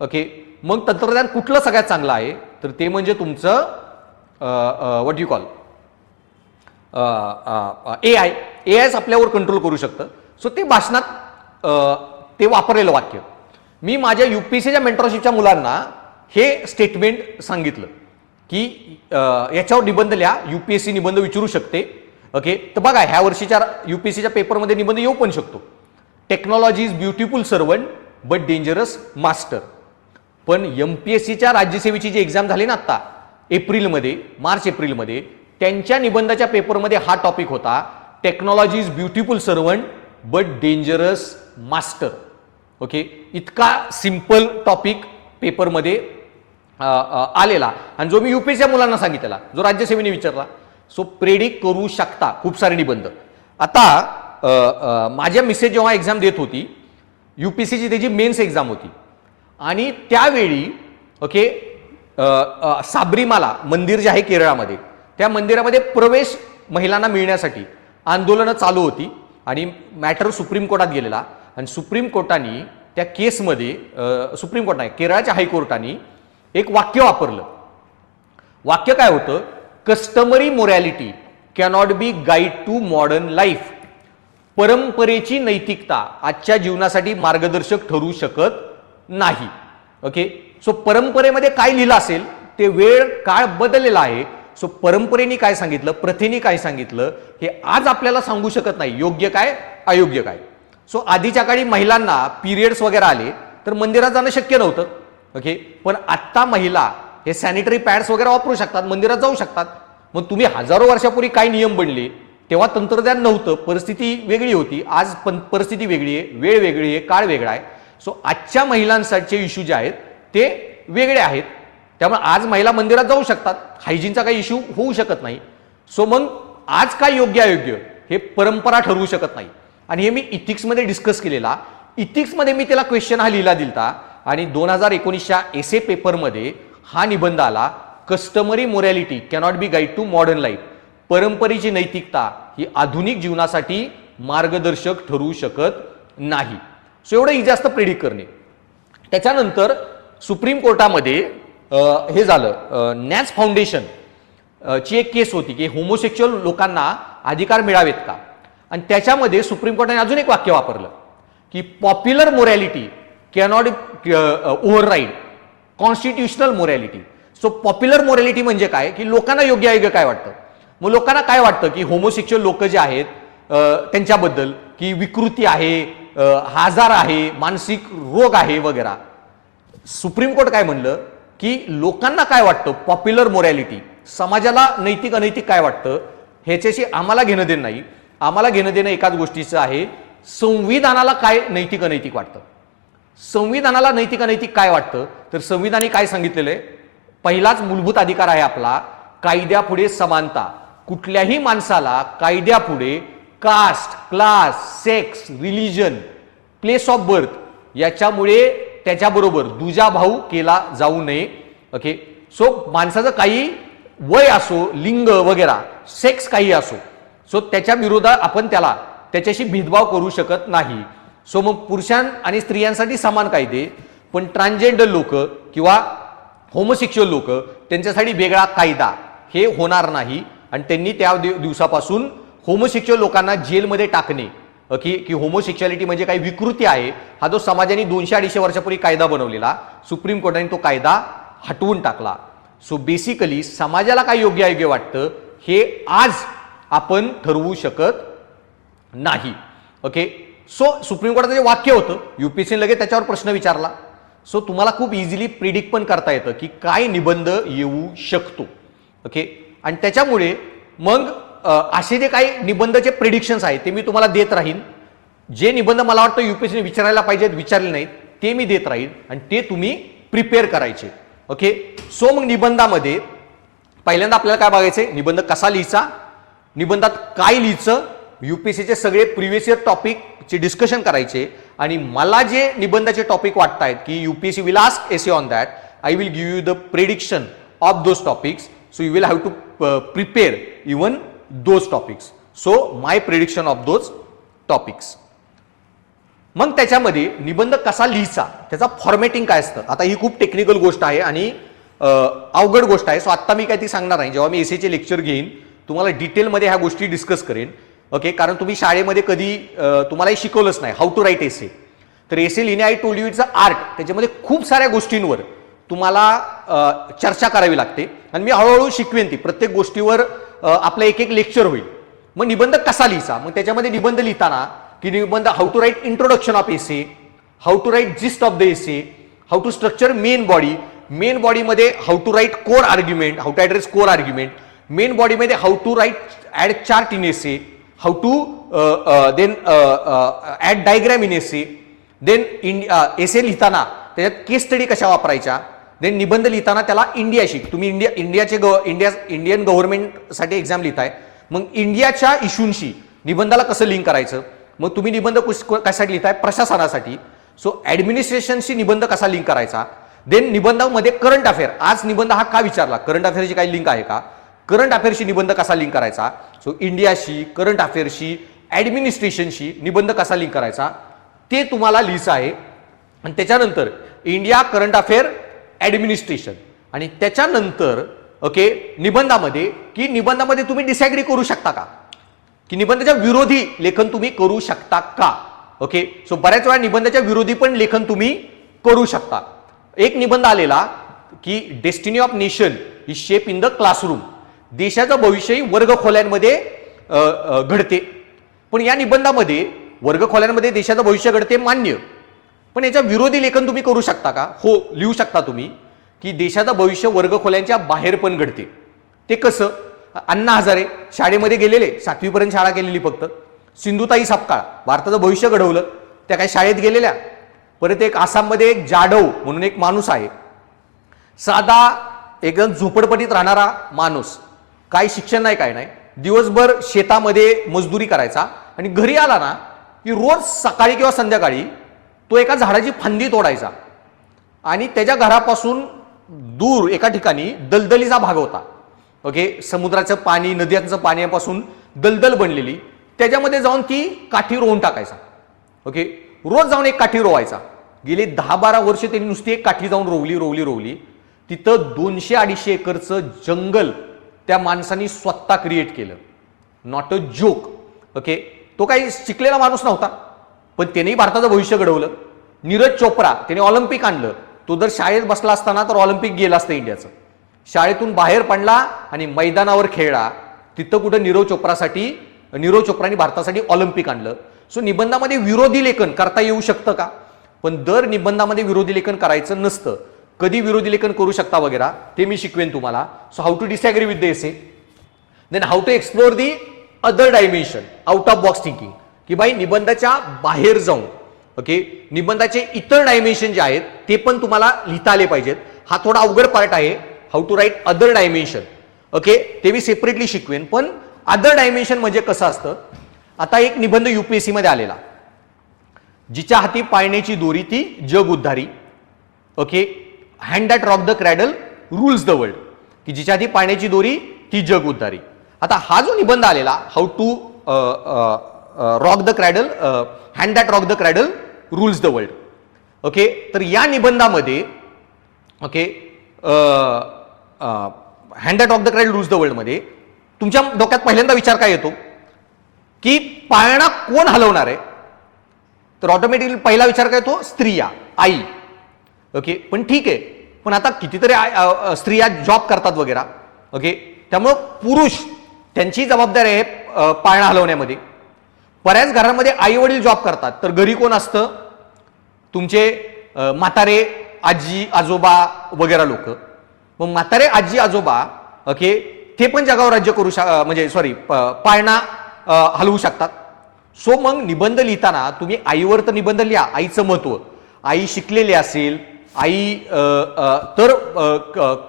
ओके. मग तंत्रज्ञान कुठलं सगळ्यात चांगलं आहे तर ते म्हणजे तुमचं व्हॉट यू कॉल एआयच आपल्यावर कंट्रोल करू शकतं. सो ते भाषणात ते वापरलेलं वाक्य. मी माझ्या युपीएससीच्या मेंटरशिपच्या मुलांना हे स्टेटमेंट सांगितलं की याच्यावर निबंध लिहा, युपीएससी निबंध विचारू शकते. ओके. तर बघा ह्या वर्षीच्या युपीएससीच्या पेपरमध्ये निबंध येऊ पण शकतो. Technology is beautiful servant but dangerous master. पण एमपीएससीच्या राज्यसेवेची जी एक्झाम झाली ना आता एप्रिलमध्ये, मार्च-एप्रिलमध्ये, त्यांच्या निबंधाच्या पेपरमध्ये हा टॉपिक होता, technology is beautiful servant but dangerous master. Okay. इतका सिंपल टॉपिक पेपरमध्ये आलेला आणि जो मी युपीएससीच्या मुलांना सांगितलेला, जो राज्यसेवेने विचारला. सो प्रेडिक्ट करू शकता खूप सारे निबंध. आता माझ्या मिसेस जेव्हा एक्झाम देत होती युपीएससीची, त्याची मेन्स एक्झाम होती आणि त्यावेळी ओके साबरीमाला मंदिर जे आहे केरळामध्ये, त्या मंदिरामध्ये प्रवेश महिलांना मिळण्यासाठी आंदोलनं चालू होती आणि मॅटर सुप्रीम कोर्टात गेलेला आणि सुप्रीम कोर्टाने त्या केसमध्ये सुप्रीम कोर्ट नाही, केरळाच्या हायकोर्टाने एक वाक्य वापरलं. वाक्य काय होतं, customary morality cannot be guide to modern life. परंपरेची नैतिकता आजच्या जीवनासाठी मार्गदर्शक ठरू शकत नाही. ओके. सो परंपरेमध्ये काय लिहिलं असेल ते वेळ काळ बदललेला आहे. सो परंपरेने काय सांगितलं, प्रथेने काय सांगितलं हे आज आपल्याला सांगू शकत नाही योग्य काय अयोग्य काय. सो आधीच्या काळी महिलांना पिरियड्स वगैरे आले तर मंदिरात जाणं शक्य नव्हतं. ओके. पण आत्ता महिला हे सॅनिटरी पॅड्स वगैरे वापरू शकतात, मंदिरात जाऊ शकतात. मग तुम्ही हजारो वर्षापूर्वी काय नियम बनले, तेव्हा तंत्रज्ञान नव्हतं, परिस्थिती वेगळी होती. आज परिस्थिती वेगळी आहे, वेळ वेगळी आहे, काळ वेगळा आहे. सो आजच्या महिलांसाठी इश्यू जे आहेत ते वेगळे आहेत. त्यामुळे आज महिला मंदिरात जाऊ शकतात, हायजीनचा काही इश्यू होऊ शकत नाही. सो मग आज काय योग्य अयोग्य हे परंपरा ठरवू शकत नाही. आणि हे मी इथिक्समध्ये डिस्कस केलेला. इथिक्समध्ये मी त्याला क्वेश्चन हा लिहिला दिलता आणि 2019च्या एसे पेपरमध्ये हा निबंध आला, customary morality cannot be guide to modern life. परंपरेची नैतिकता ही आधुनिक जीवनासाठी मार्गदर्शक ठरू शकत नाही. सो एवढं ही जास्त प्रेडिक्ट करणे. त्याच्यानंतर सुप्रीम कोर्टामध्ये हे झालं, नॅच फाउंडेशन ची एक केस होती की होमोसेक्शुअल लोकांना अधिकार मिळावेत का. आणि त्याच्यामध्ये सुप्रीम कोर्टाने अजून एक वाक्य वापरलं की popular morality cannot override constitutional morality. So popular morality म्हणजे काय की लोकांना योग्य अयोग्य काय वाटतं. मग लोकांना काय वाटतं की होमोसेक्शुअल लोक जे आहेत त्यांच्याबद्दल की विकृती आहे, आजार आहे, मानसिक रोग आहे वगैरे. सुप्रीम कोर्ट काय म्हणलं की लोकांना काय वाटतं पॉप्युलर मोरॅलिटी समाजाला नैतिक अनैतिक काय वाटतं ह्याच्याशी आम्हाला घेणं देणं नाही. आम्हाला घेणं देणं एकाच गोष्टीचं आहे, संविधानाला काय नैतिक अनैतिक वाटतं. संविधानाला नैतिक अनैतिक काय वाटतं तर संविधानाने काय सांगितलेलं आहे, पहिलाच मूलभूत अधिकार आहे आपला कायद्यापुढे समानता. कुठल्याही माणसाला कायद्यापुढे caste, class, sex, religion, place of birth याच्यामुळे त्याच्याबरोबर दुजाभाव केला जाऊ नये. ओके, सो माणसाचं काही वय असो, लिंग वगैरे, सेक्स काही असो, सो त्याच्या विरोधात आपण त्याच्याशी भेदभाव करू शकत नाही. सो मग पुरुषां आणि स्त्रियांसाठी समान कायदे, पण ट्रान्सजेंडर लोक किंवा होमोसेक्शुअल लोक त्यांच्यासाठी वेगळा कायदा हे होणार नाही. आणि त्यांनी त्या दिवसापासून होमोसेक्शुअल लोकांना जेलमध्ये टाकणे की होमोसेक्शुअलिटी म्हणजे काही विकृती आहे, हा जो समाजाने 200-250 वर्षापूर्वी कायदा बनवलेला, सुप्रीम कोर्टाने तो कायदा हटवून टाकला. सो बेसिकली समाजाला काय योग्य अयोग्य वाटतं हे आज आपण ठरवू शकत नाही. ओके, सो सुप्रीम कोर्टाचं जे वाक्य होतं युपीएससीने लगेच त्याच्यावर प्रश्न विचारला. सो तुम्हाला खूप इझिली प्रिडिक्ट पण करता येतं की काय निबंध येऊ शकतो. ओके, आणि त्याच्यामुळे मग असे जे काही निबंधचे प्रिडिक्शन्स आहेत ते मी तुम्हाला देत राहीन. जे निबंध मला वाटतं युपीएससीने विचारायला पाहिजेत विचारले नाहीत ते मी देत राहीन आणि ते तुम्ही प्रिपेअर करायचे. ओके, सो मग निबंधामध्ये पहिल्यांदा आपल्याला काय बघायचंय, निबंध कसा लिहायचा, निबंधात काय लिहायचं, युपीएससीचे सगळे प्रिव्हियस इयर टॉपिकचे डिस्कशन करायचे. आणि मला जे निबंधाचे टॉपिक वाटतायत की UPSC will ask essay on that, I will give you the prediction of those topics. So you will have to prepare even those topics. So my prediction of those topics. मग त्याच्यामध्ये निबंध कसा लिहायचा, त्याचा formatting काय असतं. आता ही खूप टेक्निकल गोष्ट आहे आणि अवघड गोष्ट आहे. सो आता मी काय ती सांगणार नाही. जेव्हा मी एसेचे लेक्चर घेईन तुम्हाला डिटेलमध्ये ह्या गोष्टी डिस्कस करेन. ओके, कारण तुम्ही शाळेमध्ये कधी तुम्हाला हे शिकवलंच नाही हाऊ टू राईट एसे. तर एसे लिहिणे I told you it's a art. त्याच्यामध्ये खूप साऱ्या गोष्टींवर तुम्हाला चर्चा करावी लागते आणि मी हळूहळू शिकवेन ती. प्रत्येक गोष्टीवर आपलं एक एक लेक्चर होईल. मग निबंध कसा लिहायचा, मग त्याच्यामध्ये निबंध लिहिताना की निबंध how to write introduction of essay, how to write gist of the essay, how to structure main body, main बॉडीमध्ये how to write core argument, how to address core argument, main बॉडीमध्ये how to write add chart in essay, how to then add diagram in essay, then essay लिहिताना त्याच्यात केस study कशा वापरायच्या, then निबंध लिहिताना त्याला इंडियाशी तुम्ही इंडियन गव्हर्नमेंटसाठी एक्झाम लिहिताय, मग इंडियाच्या इश्यूंशी निबंधाला कसं लिंक करायचं. मग तुम्ही निबंध कशासाठी लिहिताय, प्रशासनासाठी. सो ऍडमिनिस्ट्रेशनशी निबंध कसा लिंक करायचा. देन निबंधामध्ये करंट अफेअर, आज निबंध हा का विचारला, करंट अफेअरची काही लिंक आहे का, करंट अफेअरशी निबंध कसा लिंक करायचा. सो इंडियाशी, करंट अफेअरशी, ऍडमिनिस्ट्रेशनशी निबंध कसा लिंक करायचा ते तुम्हाला लिहायचं आहे. आणि त्याच्यानंतर इंडिया, करंट अफेअर, ऍडमिनिस्ट्रेशन. आणि त्याच्यानंतर ओके निबंधामध्ये की निबंधामध्ये तुम्ही डिसॅग्री करू शकता का, की निबंधाच्या विरोधी लेखन तुम्ही करू शकता का. ओके, सो बऱ्याच वेळा निबंधाच्या विरोधी पण लेखन तुम्ही करू शकता. एक निबंध आलेला की destiny of nation is shape in the classroom, देशाचं भविष्य वर्गखोल्यांमध्ये घडते. पण या निबंधामध्ये वर्गखोल्यांमध्ये देशाचं भविष्य घडते मान्य, पण याच्या विरोधी लेखन तुम्ही करू शकता का. हो, लिहू शकता तुम्ही की देशाचं भविष्य वर्गखोल्यांच्या बाहेर पण घडते. ते कसं, अण्णा हजारे शाळेमध्ये गेलेले, 7वी पर्यंत शाळा केलेली फक्त. सिंधुताई सपकाळ भारताचं भविष्य घडवलं, त्या काही शाळेत गेलेल्या. परत एक आसाममध्ये एक जाडव म्हणून एक माणूस आहे, साधा एकदम झोपडपट्टीत राहणारा माणूस, काही शिक्षण नाही काय नाही, दिवसभर शेतामध्ये मजदुरी करायचा आणि घरी आला ना की रोज सकाळी किंवा संध्याकाळी तो एका झाडाची फांदी तोडायचा आणि त्याच्या घरापासून दूर एका ठिकाणी दलदलीचा भाग होता. ओके, समुद्राचं पाणी, नद्यांचं पाण्यापासून दलदल बनलेली, त्याच्यामध्ये जाऊन ती काठी रोवून टाकायचा. ओके, रोज जाऊन एक काठी रोवायचा. गेली 10-12 वर्ष त्यांनी नुसती एक काठी जाऊन रोवली. तिथं 200-250 एकरचं जंगल त्या माणसाने स्वतः क्रिएट केलं. Not a joke. ओके, तो काही शिकलेला माणूस नव्हता, पण त्यानेही भारताचं भविष्य घडवलं. नीरज चोप्रा त्याने ऑलिम्पिक आणलं. तो जर शाळेत बसला असताना तर ऑलिम्पिक गेलं असतं इंडियाचं. शाळेतून बाहेर पडला आणि मैदानावर खेळला. तिथं कुठं नीरज चोप्राने भारतासाठी ऑलिम्पिक आणलं. सो निबंधामध्ये विरोधी लेखन करता येऊ शकतं का, पण दर निबंधामध्ये विरोधी लेखन करायचं नसतं. कधी विरोधी लेखन करू शकता वगैरे ते मी शिकवेन तुम्हाला. So how to disagree with the essay, then how to explore the other dimension, out of box thinking, की बाई निबंधाच्या बाहेर जाऊन ओके निबंधाचे इतर डायमेन्शन जे आहेत ते पण तुम्हाला लिहिता आले पाहिजेत. हा थोडा अवघड पार्ट आहे, how to write other dimension. Okay ते मी सेपरेटली शिकवेन. पण अदर डायमेन्शन म्हणजे कसं असतं, आता एक निबंध युपीएससी मध्ये आलेला, जिच्या हाती पाळण्याची दोरी ती जग उद्धारी. Okay hand that rock the cradle rules the world, की जिच्या हाती पाळण्याची दोरी ती जग उद्धारी. आता हा जो निबंध आलेला, how to rock the cradle, hand that rock the cradle rules the world. Okay तर या निबंधामध्ये okay hand that rock the cradle rules the world मध्ये तुमच्या डोक्यात पहिल्यांदा विचार काय येतो की पाळणा कोण हलवणार आहे, तर ऑटोमॅटिकली पहिला विचार काय येतो, स्त्रिया, आई. ओके पण ठीक आहे, पण आता कितीतरी स्त्रिया जॉब करतात वगैरे. ओके त्यामुळं पुरुष त्यांची जबाबदारी आहे पाळणा हलवण्यामध्ये. बऱ्याच घरांमध्ये आई वडील जॉब करतात, तर घरी कोण असतं, तुमचे म्हातारे आजी आजोबा वगैरे लोक. मग म्हातारे आजी आजोबा ओके ते पण जगावर राज्य करू म्हणजे सॉरी पाळणा हलवू शकतात. सो मग निबंध लिहिताना तुम्ही आईवर तर निबंध लिहा, आईचं महत्व, आई शिकलेली असेल, आई तर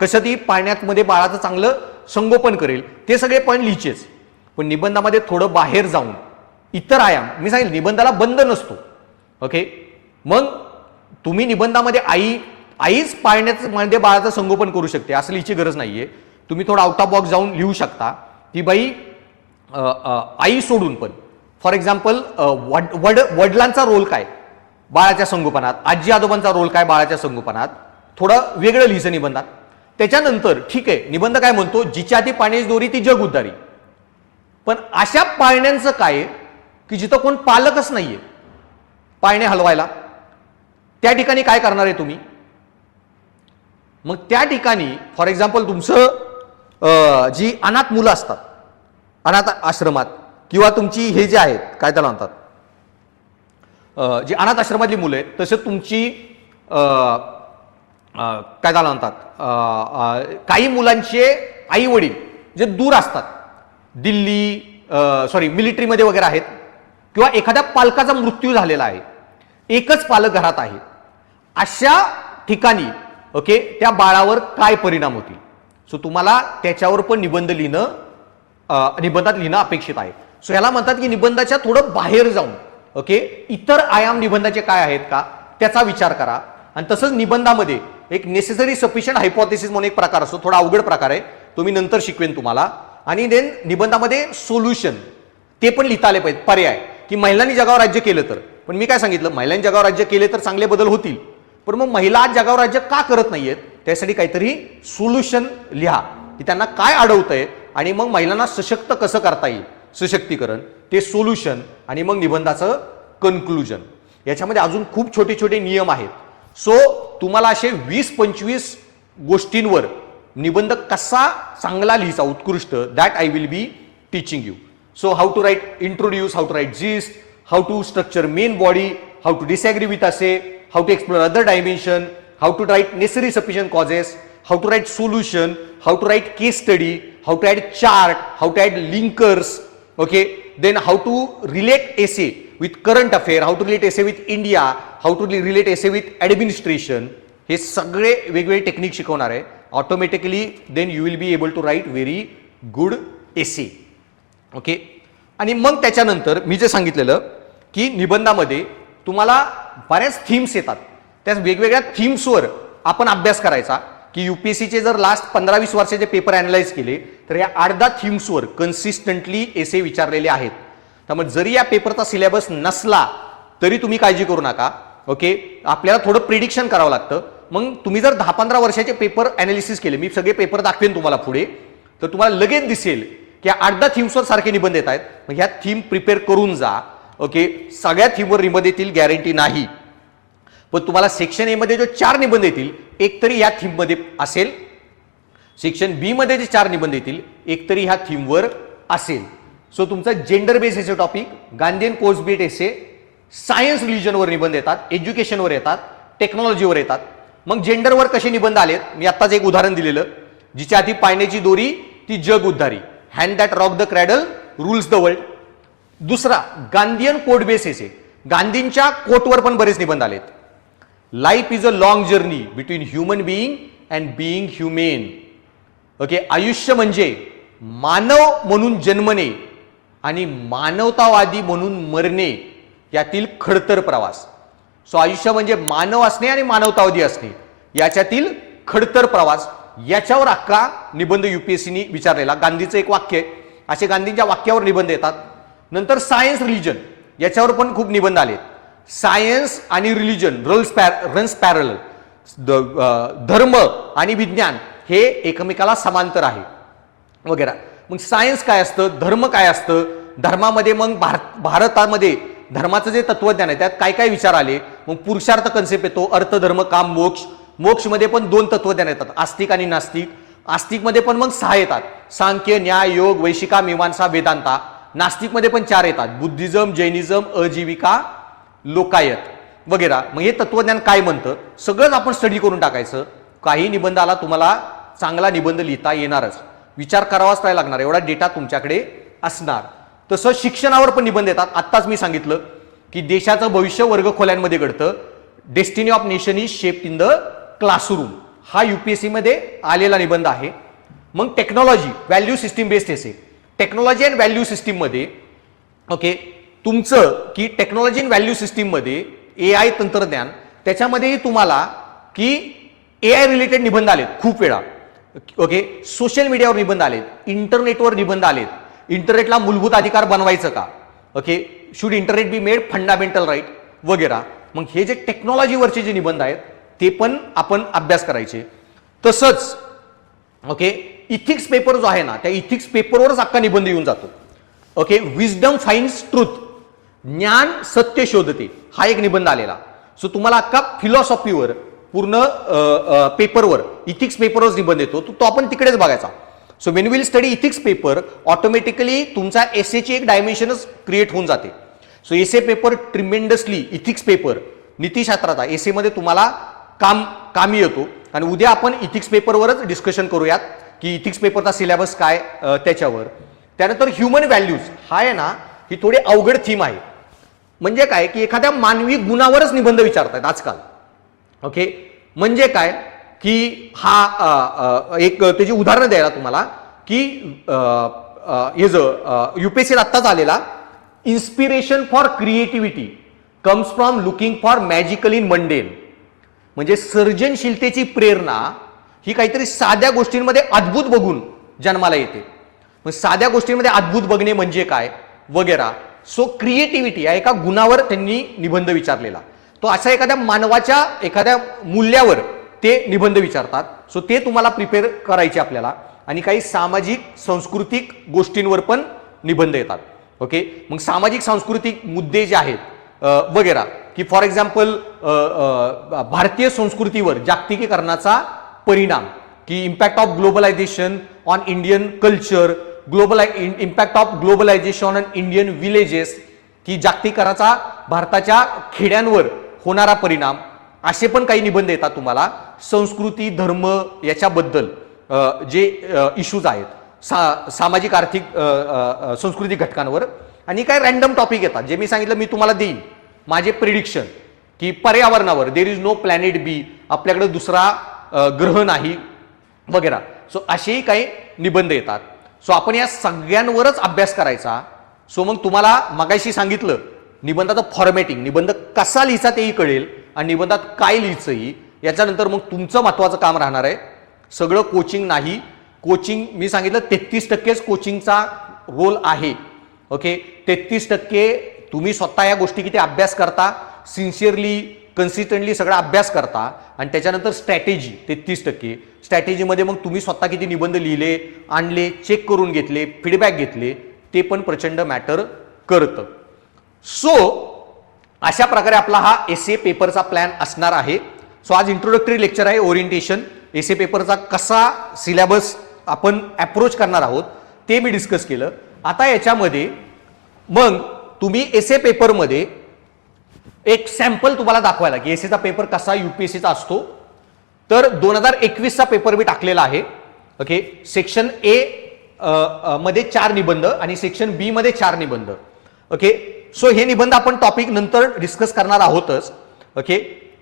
कसं ती पाळण्यामध्ये बाळाचं चांगलं संगोपन करेल, ते सगळे पॉईंट लिहायचेच. पण निबंधामध्ये थोडं बाहेर जाऊन इतर आयाम, मी सांगितलं निबंधाला बंद नसतो. ओके मग तुम्ही निबंधामध्ये आईच पाळण्यामध्ये बाळाचं संगोपन करू शकते असं लिहायची गरज नाहीये. तुम्ही थोडं आउट ऑफ बॉक्स जाऊन लिहू शकता की बाई आई सोडून पण फॉर एक्झाम्पल वडिलांचा रोल काय बाळाच्या संगोपनात, आजी आजोबांचा रोल काय बाळाच्या संगोपनात, थोडं वेगळं लिहिचं निबंधात. त्याच्यानंतर ठीक आहे निबंध काय म्हणतो, जिच्या हाती पाळण्याची दोरी ती जग उद्धारी. पण अशा पाळण्यांचं काय की जिथं कोण पालकच नाहीये पाळणे हलवायला, त्या ठिकाणी काय करणार आहे तुम्ही. मग त्या ठिकाणी फॉर एक्झाम्पल तुमचं जी अनाथ मुलं असतात अनाथ आश्रमात, किंवा तुमची हे जे आहेत काय त्याला म्हणतात जी अनाथ आश्रमातली मुलं आहेत, तसं तुमची काय त्याला म्हणतात काही मुलांचे आई वडील जे दूर असतात, दिल्ली सॉरी मिलिटरीमध्ये वगैरे आहेत, किंवा एखाद्या पालकाचा मृत्यू झालेला आहे, एकच पालक घरात आहे, अशा ठिकाणी ओके त्या बाळावर काय परिणाम होतील. सो तुम्हाला त्याच्यावर पण निबंधात लिहिणं अपेक्षित आहे. सो याला म्हणतात की निबंधाच्या थोडं बाहेर जाऊन ओके इतर आयाम निबंधाचे काय आहेत का त्याचा विचार करा. आणि तसंच निबंधामध्ये एक नेसेसरी सफिशियंट हायपोथेसिस म्हणून एक प्रकार असतो, थोडा अवघड प्रकार आहे, तो मी नंतर शिकवेन तुम्हाला. आणि देन निबंधामध्ये सोल्युशन ते पण लिहिता आले पाहिजे, पर्याय, की महिलांनी जगावर राज्य केलं तर. पण मी काय सांगितलं, महिलांनी जगावर राज्य केले तर चांगले बदल होतील, पण मग महिला आज जगावर राज्य का करत नाहीयेत त्यासाठी काहीतरी सोल्युशन लिहा की त्यांना काय अडवतंय आणि मग महिलांना सशक्त कसं करता येईल, सशक्तीकरण, ते सोल्युशन, आणि मग निबंधाचं कन्क्लुजन. याच्यामध्ये अजून खूप छोटे छोटे नियम आहेत. सो तुम्हाला असे 20-25 गोष्टींवर निबंध कसा चांगला लिहायचा उत्कृष्ट, that I will be teaching you. So how to write introduce, how to write gist, how to structure main body, how to disagree with essay, how to explore other dimension, how to write necessary sufficient causes, how to write solution, how to write case study, how to add chart, how to add linkers, okay, then how to relate essay with current affair, how to relate essay with India, how to relate essay with administration. हे सगळे वेगवेगळे technique शिकवणार आहे. Automatically then you will be able to write very good essay. Okay आणि मग त्याच्यानंतर मी जे सांगितलेलं की निबंधामध्ये तुम्हाला बऱ्याच थीम्स येतात, त्या वेगवेगळ्या थीम्सवर आपण अभ्यास करायचा. की युपीएससीचे जर लास्ट 15-20 वर्षाचे पेपर अॅनालाइज केले तर या 8-10 थीम्सवर कन्सिस्टंटली एसे विचारलेले आहेत. त्यामुळे जरी या पेपरचा सिलेबस नसला तरी तुम्ही काळजी करू नका. ओके आपल्याला थोडं प्रिडिक्शन करावं लागतं. मग तुम्ही जर 10-15 वर्षाचे पेपर अॅनालिसिस केले, मी सगळे पेपर दाखवेन तुम्हाला पुढे, तर तुम्हाला लगेच दिसेल की 8-10 थीम्सवर सारखे निबंध येत आहेत. मग ह्या थीम प्रिपेअर करून जा. ओके सगळ्या थीमवर निबंध येतील गॅरंटी नाही, पण तुम्हाला सेक्शन ए मध्ये जो 4 निबंध येतील एक तरी या थीम मध्ये असेल, सेक्शन बी मध्ये जे 4 निबंध येतील एक तरी ह्या थीमवर असेल. सो तुमचा जेंडर बेस एसे टॉपिक, गांधीयन कोर्स बेट एसे, सायन्स रिलिजनवर निबंध येतात, एज्युकेशनवर येतात, टेक्नॉलॉजीवर येतात. मग जेंडरवर कसे निबंध आलेत, मी आत्ताच एक उदाहरण दिलेलं, जिच्या हाती पाण्याची दोरी ती जग उद्धारी, hand that rock the cradle rules the world. दुसरा गांधीयन कोड बेस एसे, गांधींच्या कोटवर पण बरेच निबंध आलेत. Life is a long journey between human being and being humane. Okay, आयुष्य म्हणजे मानव म्हणून जन्मणे आणि मानवतावादी म्हणून मरणे यातील खडतर प्रवास. सो आयुष्य म्हणजे मानव असणे आणि मानवतावादी असणे याच्यातील खडतर प्रवास, याच्यावर अख्खा निबंध युपीएससीनी विचारलेला. गांधीचं एक वाक्य आहे, असे गांधींच्या वाक्यावर निबंध येतात. नंतर सायन्स रिलिजन याच्यावर पण खूप निबंध आले. सायन्स आणि रिलिजन रन्स पॅरल, धर्म आणि विज्ञान हे एकमेकाला समांतर आहे वगैरे. मग सायन्स काय असतं, धर्म काय असतं, धर्मामध्ये मग भारतामध्ये धर्माचं जे तत्वज्ञान आहे त्यात काय काय विचार आले. मग पुरुषार्थ कन्सेप्ट येतो, अर्थ धर्म काम मोक्ष. मोक्षमध्ये पण 2 तत्वज्ञान येतात, आस्तिक आणि नास्तिक. आस्तिकमध्ये पण मग 6 येतात, सांख्य, न्याय, योग, वैशिका, मीमांसा, वेदांता. नास्तिकमध्ये पण 4 येतात, बुद्धिझम, जैनिझम, अजीविका, लोकायत वगैरे. मग हे तत्वज्ञान काय म्हणतं सगळंच आपण स्टडी करून टाकायचं. काही निबंधाला तुम्हाला चांगला निबंध लिहिता येणारच, विचार करावाच काय लागणार, एवढा डेटा तुमच्याकडे असणार. तसं शिक्षणावर पण निबंध येतात. आत्ताच मी सांगितलं की देशाचं भविष्य वर्गखोल्यांमध्ये घडतं, destiny of nation is shaped in the classroom, हा युपीएससी मध्ये आलेला निबंध आहे. मग technology value system based essay, technology and value system मध्ये ओके तुमचं की टेक्नॉलॉजी अँड व्हॅल्यू सिस्टीम मध्ये एआय तंत्रज्ञान, त्याच्यामध्येही तुम्हाला की एआय रिलेटेड निबंध आलेत खूप वेळा. ओके, सोशल मीडियावर निबंध आलेत, इंटरनेटवर निबंध आलेत, इंटरनेटला मूलभूत अधिकार बनवायचं का, okay, should internet be made fundamental right वगैरे. मग हे जे टेक्नॉलॉजीवरचे जे निबंध आहेत ते पण आपण अभ्यास करायचे. तसंच ओके इथिक्स पेपर जो आहे ना, त्या इथिक्स पेपरवरच अख्खा निबंध येऊन जातो. ओके, विजडम फाइंड्स ट्रुथ, ज्ञान सत्य शोधते, हा एक निबंध आलेला. सो तुम्हाला अख्खा फिलॉसॉफीवर पूर्ण पेपरवर इथिक्स पेपरवर निबंध येतो, तो आपण तिकडेच बघायचा. So when will study ethics paper automatically तुमचा एसेची एक डायमेन्शनच क्रिएट होऊन जाते. सो एसे पेपर ट्रिमेंडसली, इथिक्स पेपर नीतिशास्त्राचा एसे मध्ये तुम्हाला कामी येतो. आणि उद्या आपण इथिक्स पेपरवरच डिस्कशन करूयात की इथिक्स पेपरचा सिलेबस काय त्याच्यावर. त्यानंतर ह्युमन व्हॅल्यूज हा आहे ना, ही थोडी अवघड थीम आहे. म्हणजे काय की एखाद्या मानवी गुणावरच निबंध विचारतात आजकाल. ओके, म्हणजे काय की हा एक त्याची उदाहरणं द्यायला तुम्हाला की हे जो युपीएससी आत्ताच आलेला, inspiration for creativity comes from looking for magical in mundane. म्हणजे सर्जनशीलतेची प्रेरणा ही काहीतरी साध्या गोष्टींमध्ये अद्भुत बघून जन्माला येते. मग साध्या गोष्टींमध्ये अद्भुत बघणे म्हणजे काय वगैरे. सो क्रिएटिव्हिटी या एका गुणावर त्यांनी निबंध विचारलेला. तो अशा एखाद्या मानवाच्या एखाद्या मूल्यावर ते निबंध विचारतात. सो ते तुम्हाला प्रिपेअर करायचे आपल्याला. आणि काही सामाजिक सांस्कृतिक गोष्टींवर पण निबंध येतात. ओके, मग सामाजिक सांस्कृतिक मुद्दे जे आहेत वगैरे, की फॉर एक्झाम्पल भारतीय संस्कृतीवर जागतिकीकरणाचा परिणाम, की impact of globalisation on Indian culture, impact of globalisation on Indian villages, की जागतिकीकरणाचा भारताच्या खेड्यांवर होणारा परिणाम. असे पण काही निबंध येतात तुम्हाला संस्कृती धर्म याच्याबद्दल जे इश्यूज आहेत सामाजिक आर्थिक सांस्कृतिक घटकांवर. आणि काय रॅन्डम टॉपिक येतात जे मी सांगितलं, मी तुम्हाला देईन माझे प्रिडिक्शन की पर्यावरणावर देर इज नो प्लॅनेट बी, आपल्याकडे दुसरा ग्रह नाही वगैरे. सो असेही काही निबंध येतात. सो आपण या सगळ्यांवरच अभ्यास करायचा. सो मग तुम्हाला मगाशी सांगितलं निबंधाचं फॉर्मॅटिंग, निबंध कसा लिहायचा तेही कळेल आणि निबंधात काय लिहायचंही. याच्यानंतर मग तुमचं महत्वाचं काम राहणार आहे. सगळं कोचिंग नाही, कोचिंग मी सांगितलं 33% कोचिंगचा रोल आहे. ओके, 33% तुम्ही स्वतः या गोष्टी किती अभ्यास करता, सिन्सिअरली कन्सिस्टंटली सगळा अभ्यास करता. आणि त्याच्यानंतर स्ट्रॅटेजी 33%. स्ट्रॅटेजीमध्ये मग तुम्ही स्वतः किती निबंध लिहिले, आणले, चेक करून घेतले, फीडबॅक घेतले, ते पण प्रचंड मॅटर करतं. सो अशा प्रकारे आपला हा एसे पेपरचा प्लॅन असणार आहे. सो आज इंट्रोडक्टरी लेक्चर आहे, ओरिएंटेशन. एसे पेपरचा कसा सिलेबस आपण अप्रोच करणार आहोत ते मी डिस्कस केलं. आता याच्यामध्ये मग तुम्ही एसे पेपरमध्ये एक सॅम्पल तुम्हाला दाखवायला की एसेचा पेपर कसा युपीएससीचा असतो तर 2021चा पेपर मी टाकलेला आहे. ओके, सेक्शन ए मध्ये 4 निबंध आणि सेक्शन बी मध्ये 4 निबंध. ओके, सो हे निबंध आपण टॉपिक नंतर डिस्कस करणार आहोतच. ओके,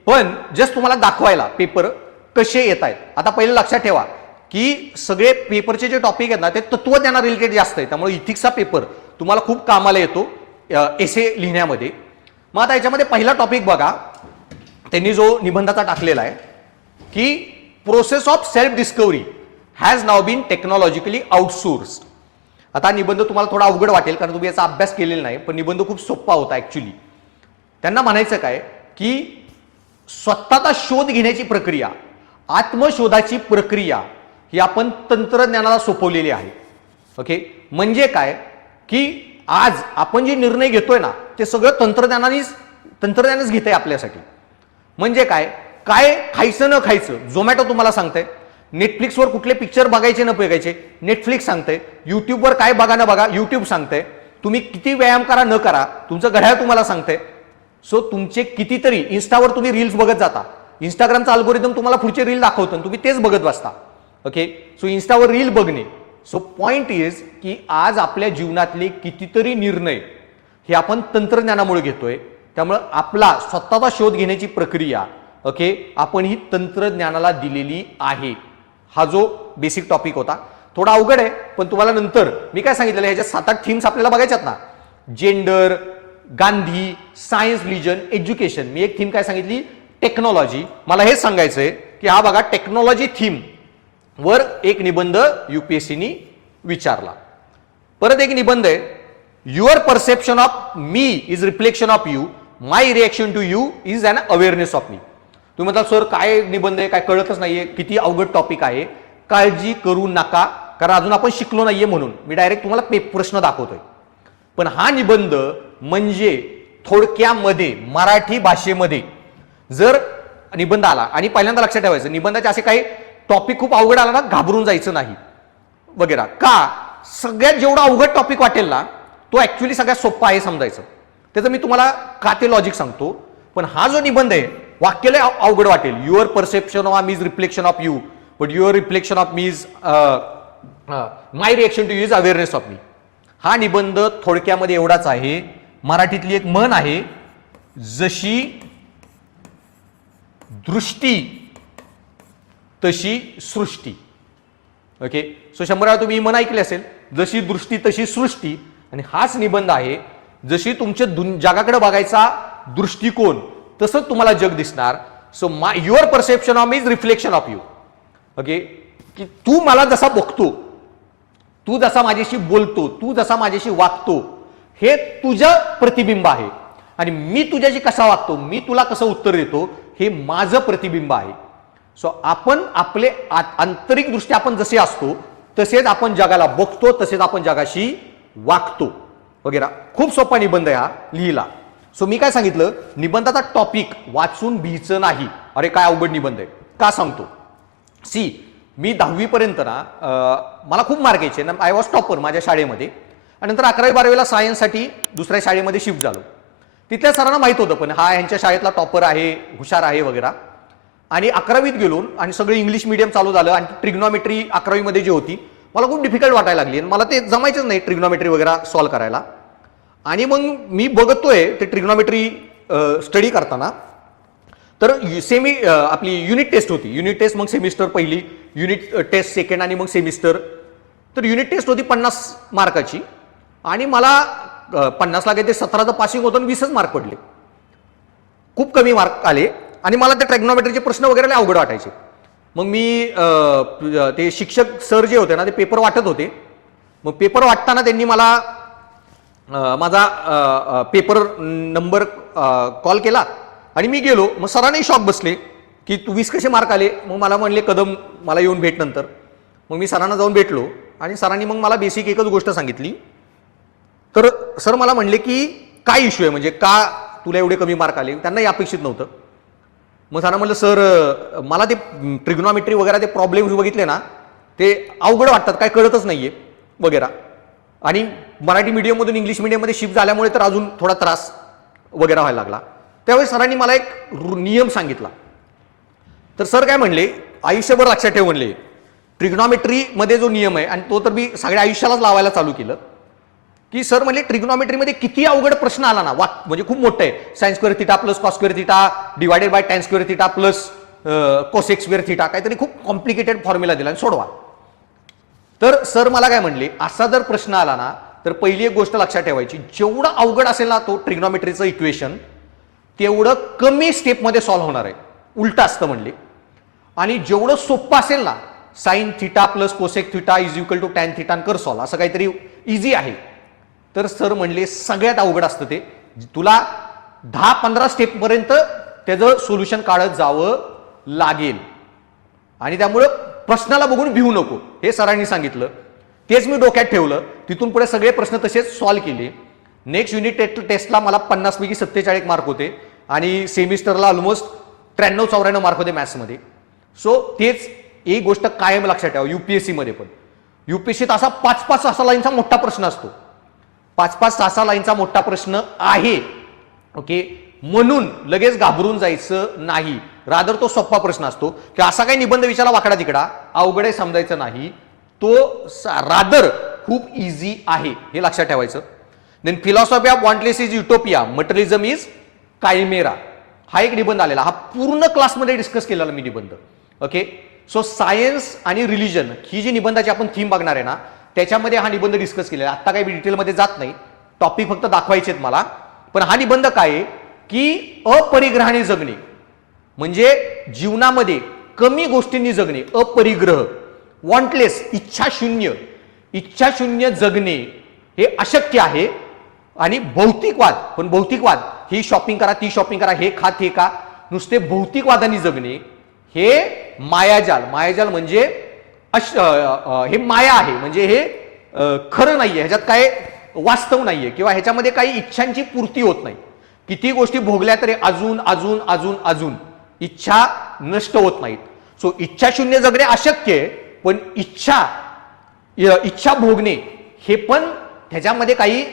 पण जस्ट तुम्हाला दाखवायला पेपर कसे येत आहेत. आता पहिले लक्षात ठेवा की सगळे पेपरचे जे टॉपिक आहेत ना ते तत्वज्ञाना रिलेटेड जास्त आहे, त्यामुळे इथिक्सचा पेपर तुम्हाला खूप कामाला येतो एसे लिहिण्यामध्ये. मग आता याच्यामध्ये पहिला टॉपिक बघा, त्यांनी जो निबंधाचा टाकलेला आहे की process of self discovery has now been technologically outsourced. आता निबंध तुम्हाला थोडा अवघड वाटेल कारण तुम्ही याचा अभ्यास केलेला नाही, पण निबंध खूप सोपा होता ऍक्च्युली. त्यांना म्हणायचं काय की स्वतःचा शोध घेण्याची प्रक्रिया, आत्मशोधाची प्रक्रिया ही आपण तंत्रज्ञानाला सोपवलेली आहे. ओके, म्हणजे काय की आज आपण जे निर्णय घेतोय ना ते सगळं तंत्रज्ञानच घेत आहे आपल्यासाठी. म्हणजे काय काय खायचं न खायचं झोमॅटो तुम्हाला सांगतंय, नेटफ्लिक्सवर कुठले पिक्चर बघायचे न बघायचे नेटफ्लिक्स सांगतंय, युट्यूबवर काय बघा न बघा युट्यूब सांगतंय, तुम्ही किती व्यायाम करा न करा तुमचं घड्याळ तुम्हाला सांगतंय. सो तुमचे कितीतरी इन्स्टावर तुम्ही रील्स बघत जाता, इंस्टाग्रामचा अल्गोरिदम तुम्हाला पुढचे रील दाखवतं, तुम्ही तेच बघत बसता. ओके, सो इन्स्टावर रील बघणे. सो पॉइंट इज की आज आपल्या जीवनातले कितीतरी निर्णय हे आपण तंत्रज्ञानामुळे घेतोय, त्यामुळे आपला स्वतःचा शोध घेण्याची प्रक्रिया ओके आपण ही तंत्रज्ञानाला दिलेली आहे. हा जो बेसिक टॉपिक होता थोडा अवघड आहे, पण तुम्हाला नंतर मी काय सांगितलेलं ह्याच्या 7-8 थीम्स आपल्याला बघायच्यात ना, gender, Gandhi, science, religion, education. मी एक थीम काय सांगितली, टेक्नॉलॉजी. मला हेच सांगायचंय की हा बघा टेक्नॉलॉजी थीम वर एक निबंध युपीएससीनी विचारला. परत एक निबंध आहे, your perception of me is reflection of you, my reaction to you is an awareness of me. तुम्ही म्हणता सर काय निबंध आहे, काय कळतच नाहीये, किती अवघड टॉपिक आहे. काळजी करू नका, कारण अजून आपण शिकलो नाहीये म्हणून मी डायरेक्ट तुम्हाला प्रश्न दाखवतोय. पण हा निबंध म्हणजे थोडक्यामध्ये मराठी भाषेमध्ये जर निबंध आला, आणि पहिल्यांदा लक्षात ठेवायचं निबंधाचे असे काही टॉपिक खूप अवघड आला ना घाबरून जायचं नाही वगैरे. का सगळ्यात जेवढा अवघड टॉपिक वाटेल ना तो ऍक्च्युली सगळ्यात सोपा आहे समजायचं. त्याचं मी तुम्हाला का ते लॉजिक सांगतो. पण हा जो निबंध आहे वाक्य लय अवघड वाटेल, your perception of me is reflection of you but your reflection of me is my reaction to you is awareness of me. हा निबंध थोडक्यामध्ये एवढाच आहे. मराठीतली एक म्हण आहे, जशी दृष्टी तशी सृष्टी. ओके, सो 100 वेळा तुम्ही म्हण ऐकली असेल, जशी दृष्टी तशी सृष्टी. आणि हाच निबंध आहे, जशी तुमच्या जगाकडे बघायचा दृष्टिकोन तसंच तुम्हाला जग दिसणार. So your perception of me is reflection of you. Okay, की तू मला जसा बघतो, तू जसा माझ्याशी बोलतो, तू जसा माझ्याशी वागतो, हे तुझं प्रतिबिंब आहे. आणि मी तुझ्याशी कसा वागतो, मी तुला कसं उत्तर देतो, हे माझं प्रतिबिंब आहे. सो आपण आपले आंतरिक दृष्टी आपण जसे असतो तसेच आपण जगाला बघतो, तसेच आपण जगाशी वागतो वगैरे. खूप सोपा निबंध आहे हा लिहिला. सो मी काय सांगितलं, निबंधाचा टॉपिक वाचून भीचं नाही, अरे काय अवघड निबंध आहे का सांगतो. सी मी 10वी पर्यंत ना मला खूप मार्क यायचे ना, आय वॉज टॉपर माझ्या शाळेमध्ये. आणि नंतर 11वी-12वीला सायन्ससाठी दुसऱ्या शाळेमध्ये शिफ्ट झालो. तिथल्या सरांना माहित होतं पण हा यांच्या शाळेतला टॉपर आहे, हुशार आहे वगैरे. आणि 11वीत गेलो आणि सगळं इंग्लिश मीडियम चालू झालं. आणि ट्रिग्नॉमेट्री 11वीमध्ये जी होती मला खूप डिफिकल्ट वाटायला लागली, आणि मला ते जमायचंच नाही ट्रिग्नॉमेट्री वगैरे सॉल्व्ह करायला. आणि मग मी बघतोय ते ट्रिग्नॉमेट्री स्टडी करताना, तर सेमी आपली युनिट टेस्ट होती. युनिट टेस्ट मग सेमिस्टर पहिली, युनिट टेस्ट सेकंड, आणि मग सेमिस्टर. तर युनिट टेस्ट होती 50 मार्काची, आणि मला 50 लागे ते 17चं पासिंग होतं, 20च मार्क पडले. खूप कमी मार्क आले. आणि मला ते ट्रिग्नॉमेट्रीचे प्रश्न वगैरे अवघड वाटायचे. मग मी ते शिक्षक सर जे होते ना ते पेपर वाटत होते. मग पेपर वाटताना त्यांनी मला माझा पेपर नंबर कॉल केला आणि मी गेलो. मग सरांनी शॉक बसले की तू 20 कसे मार्क आले. मग मला म्हणले कदम मला येऊन भेट नंतर. मग मी सरांना जाऊन भेटलो आणि सरांनी मग मला बेसिक एकच गोष्ट सांगितली. तर सर मला म्हणले की काय इश्यू आहे, म्हणजे का तुला एवढे कमी मार्क आले. त्यांनाही अपेक्षित नव्हतं. मग सरांना म्हणलं सर मला ते ट्रिग्नॉमेट्री वगैरे ते प्रॉब्लेम्स बघितले ना ते अवघड वाटतात, काय कळतच नाहीये वगैरे. आणि मराठी मीडियममधून इंग्लिश मीडियममध्ये शिफ्ट झाल्यामुळे तर अजून थोडा त्रास वगैरे व्हायला लागला. त्यावेळी सरांनी मला एक नियम सांगितला. तर सर काय म्हणले, आयुष्यभर लक्षात ठेव म्हणले, ट्रिग्नॉमेट्री मध्ये जो नियम आहे आणि तो तर मी सगळ्या आयुष्यालाच लावायला चालू केलं, की सर म्हणले ट्रिग्नॉमेट्रीमध्ये किती अवघड प्रश्न आला ना, म्हणजे खूप मोठं आहे, sine square theta plus cos square theta divided by tan square theta plus cosec square theta, काहीतरी खूप कॉम्प्लिकेटेड फॉर्म्युला दिला आणि सोडवा. तर सर मला काय म्हणले, असा जर प्रश्न आला ना तर पहिली एक गोष्ट लक्षात ठेवायची, जेवढं अवघड असेल ना तो ट्रिग्नॉमेट्रीचं इक्वेशन, तेवढं कमी स्टेपमध्ये सॉल्व्ह होणार आहे, उलट असतं म्हणले. आणि जेवढं सोपं असेल ना, sine theta plus cosec theta is equal to tan theta कर सॉल्व्ह, असं काहीतरी इझी आहे. तर सर म्हणले सगळ्यात अवघड असतं ते, तुला 10-15 स्टेपपर्यंत त्याचं सोल्युशन काढत जावं लागेल. आणि त्यामुळं प्रश्नाला बघून भिवू नको, हे सरांनी सांगितलं. तेच मी डोक्यात ठेवलं, तिथून पुढे सगळे प्रश्न तसेच सॉल्व्ह केले. नेक्स्ट युनिट टेस्टला मला 50 पैकी 47 मार्क होते आणि सेमिस्टरला ऑलमोस्ट 93-94 मार्क होते मॅथ्समध्ये. सो तेच एक गोष्ट कायम लक्षात ठेवा, युपीएससी मध्ये पण, युपीएससीत असा 5-5-6 लाईनचा मोठा प्रश्न असतो, 5-5-6 लाईनचा मोठा प्रश्न आहे. ओके, म्हणून लगेच घाबरून जायचं नाही, रादर तो सोपा प्रश्न असतो, की असा काही निबंध विचारा वाकडा तिकडा अवघड आहे समजायचं नाही, तो रादर खूप इझी आहे, हे लक्षात ठेवायचं. Then philosophy of wantless is utopia, materialism is chimera, हा एक निबंध आलेला, हा पूर्ण क्लासमध्ये डिस्कस केलेला मी निबंध. ओके, सो सायन्स आणि रिलिजन ही जी निबंधाची आपण थीम बघणार आहे ना, त्याच्यामध्ये हा निबंध डिस्कस केलेला. आता काही डिटेलमध्ये जात नाही, टॉपिक फक्त दाखवायचे आहेत मला. पण हा निबंध काय आहे की अपरिग्रहाने जगणे, म्हणजे जीवनामध्ये कमी गोष्टींनी जगणे, अपरिग्रह, वॉन्टलेस इच्छाशून्य जगणे हे अशक्य आहे. आणि भौतिकवाद, पण भौतिकवाद ही शॉपिंग करा, ती शॉपिंग करा, हे खा ते का, नुसते भौतिकवादाने जगणे हे मायाजाल म्हणजे हे माया आहे, म्हणजे हे खरं नाहीये, ह्याच्यात काय वास्तव नाहीये, किंवा ह्याच्यामध्ये काही इच्छांची पूर्ती होत नाही. किती गोष्टी भोगल्या तरी अजून इच्छा नष्ट होत नाहीत. सो इच्छाशून्य जगणे अशक्य आहे, पण इच्छा भोगणे हे पण ह्याच्यामध्ये काही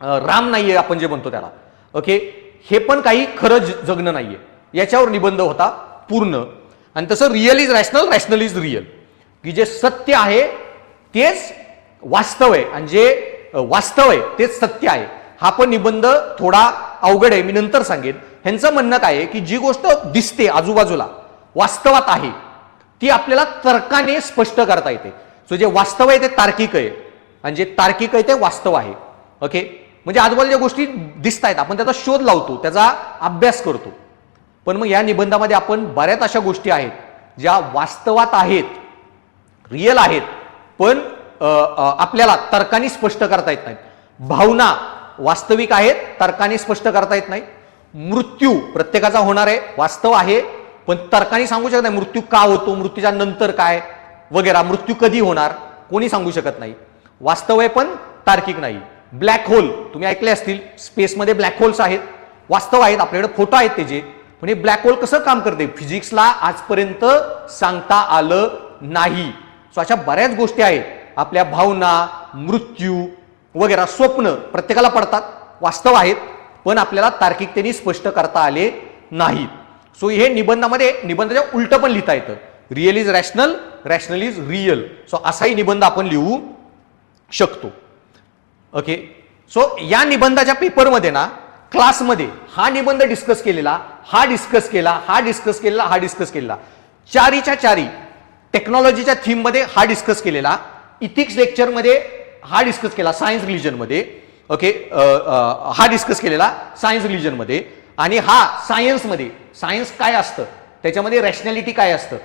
राम नाहीये आपण जे म्हणतो त्याला. ओके, हे पण काही खरं जगणं नाहीये, याच्यावर निबंध होता पूर्ण. आणि तसं real is rational, rational is real, की जे सत्य आहे तेच वास्तव आहे आणि जे वास्तव आहे तेच सत्य आहे. हा पण निबंध थोडा अवघड आहे, मी नंतर सांगेन. ह्यांचं म्हणणं काय आहे की जी गोष्ट दिसते आजूबाजूला वास्तवात आहे ती आपल्याला तर्काने स्पष्ट करता येते. सो जे वास्तव आहे ते तार्किक आहे आणि जे तार्किक आहे ते वास्तव आहे. ओके, म्हणजे आजूबाजूच्या गोष्टी दिसत आहेत, आपण त्याचा शोध लावतो, त्याचा अभ्यास करतो. पण मग या निबंधामध्ये आपण बऱ्याच अशा गोष्टी आहेत ज्या वास्तवात आहेत, रिअल आहेत, पण आपल्याला तर्काने स्पष्ट करता येत नाहीत. भावना वास्तविक आहेत, तर्काने स्पष्ट करता येत नाही. मृत्यू प्रत्येकाचा होणार आहे, वास्तव आहे, पण तर्काने सांगू शकत नाही मृत्यू का होतो, मृत्यूच्या नंतर काय वगैरे, मृत्यू कधी होणार कोणी सांगू शकत नाही. वास्तव आहे पण तार्किक नाही. ब्लॅक होल तुम्ही ऐकले असतील, स्पेसमध्ये ब्लॅक होल्स आहेत, वास्तव आहेत, आपल्याकडे फोटो आहेत त्याचे, पण हे ब्लॅक होल कसं काम करते फिजिक्सला आजपर्यंत सांगता आलं नाही. सो अशा बऱ्याच गोष्टी आहेत, आपल्या भावना, मृत्यू वगैरे, स्वप्न प्रत्येकाला पडतात, वास्तव आहेत, पण आपल्याला तार्किकतेने स्पष्ट करता आले नाहीत. सो हे निबंधाच्या उलट पण लिहिता येतं, real is rational, rational is real. So असाही निबंध आपण लिहू शकतो. ओके, सो या निबंधाच्या पेपरमध्ये ना, क्लासमध्ये हा निबंध डिस्कस केलेला, हा डिस्कस केलेला, चारीच्या चारी टेक्नॉलॉजीच्या थीम मध्ये हा डिस्कस केलेला, इथिक्स लेक्चरमध्ये हा डिस्कस केला, सायन्स रिलिजन मध्ये. ओके, हा डिस्कस केलेला सायन्स रिलिजन मध्ये, आणि हा सायन्स मध्ये, सायन्स काय असतं त्याच्यामध्ये रॅशनॅलिटी काय असतं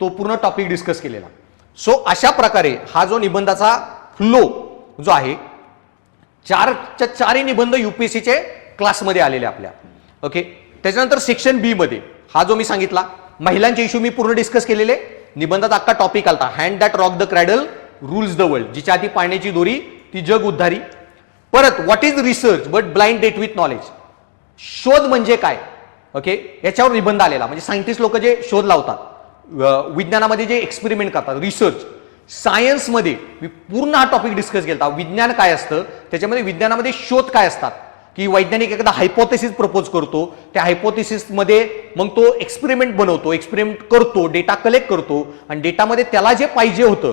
तो पूर्ण टॉपिक डिस्कस केलेला. सो अशा प्रकारे हा जो निबंधाचा फ्लो जो आहे, चारच्या चारही निबंध युपीएससीचे क्लासमध्ये आलेले आपल्या. ओके, त्याच्यानंतर सेक्शन बी मध्ये हा जो मी सांगितला महिलांचे इश्यू मी पूर्ण डिस्कस केलेले, निबंधात अख्खा टॉपिक आलता, hand that rock the cradle rules the world, जिच्या आधी पाळण्याची दोरी ती जग उद्धारी. परत what is research but blind date with knowledge, शोध म्हणजे काय. ओके, याच्यावर निबंध आलेला, म्हणजे सायंटिस्ट लोक जे शोध लावतात, विज्ञानामध्ये जे एक्सपेरिमेंट करतात, रिसर्च. सायन्समध्ये मी पूर्ण हा टॉपिक डिस्कस केला, विज्ञान काय असतं, त्याच्यामध्ये विज्ञानामध्ये शोध काय असतात, की वैज्ञानिक एखादा हायपोथेसिस प्रपोज करतो, त्या हायपोथेसिसमध्ये मग तो एक्सपेरिमेंट बनवतो, एक्सपेरिमेंट करतो, डेटा कलेक्ट करतो आणि डेटामध्ये त्याला जे पाहिजे होतं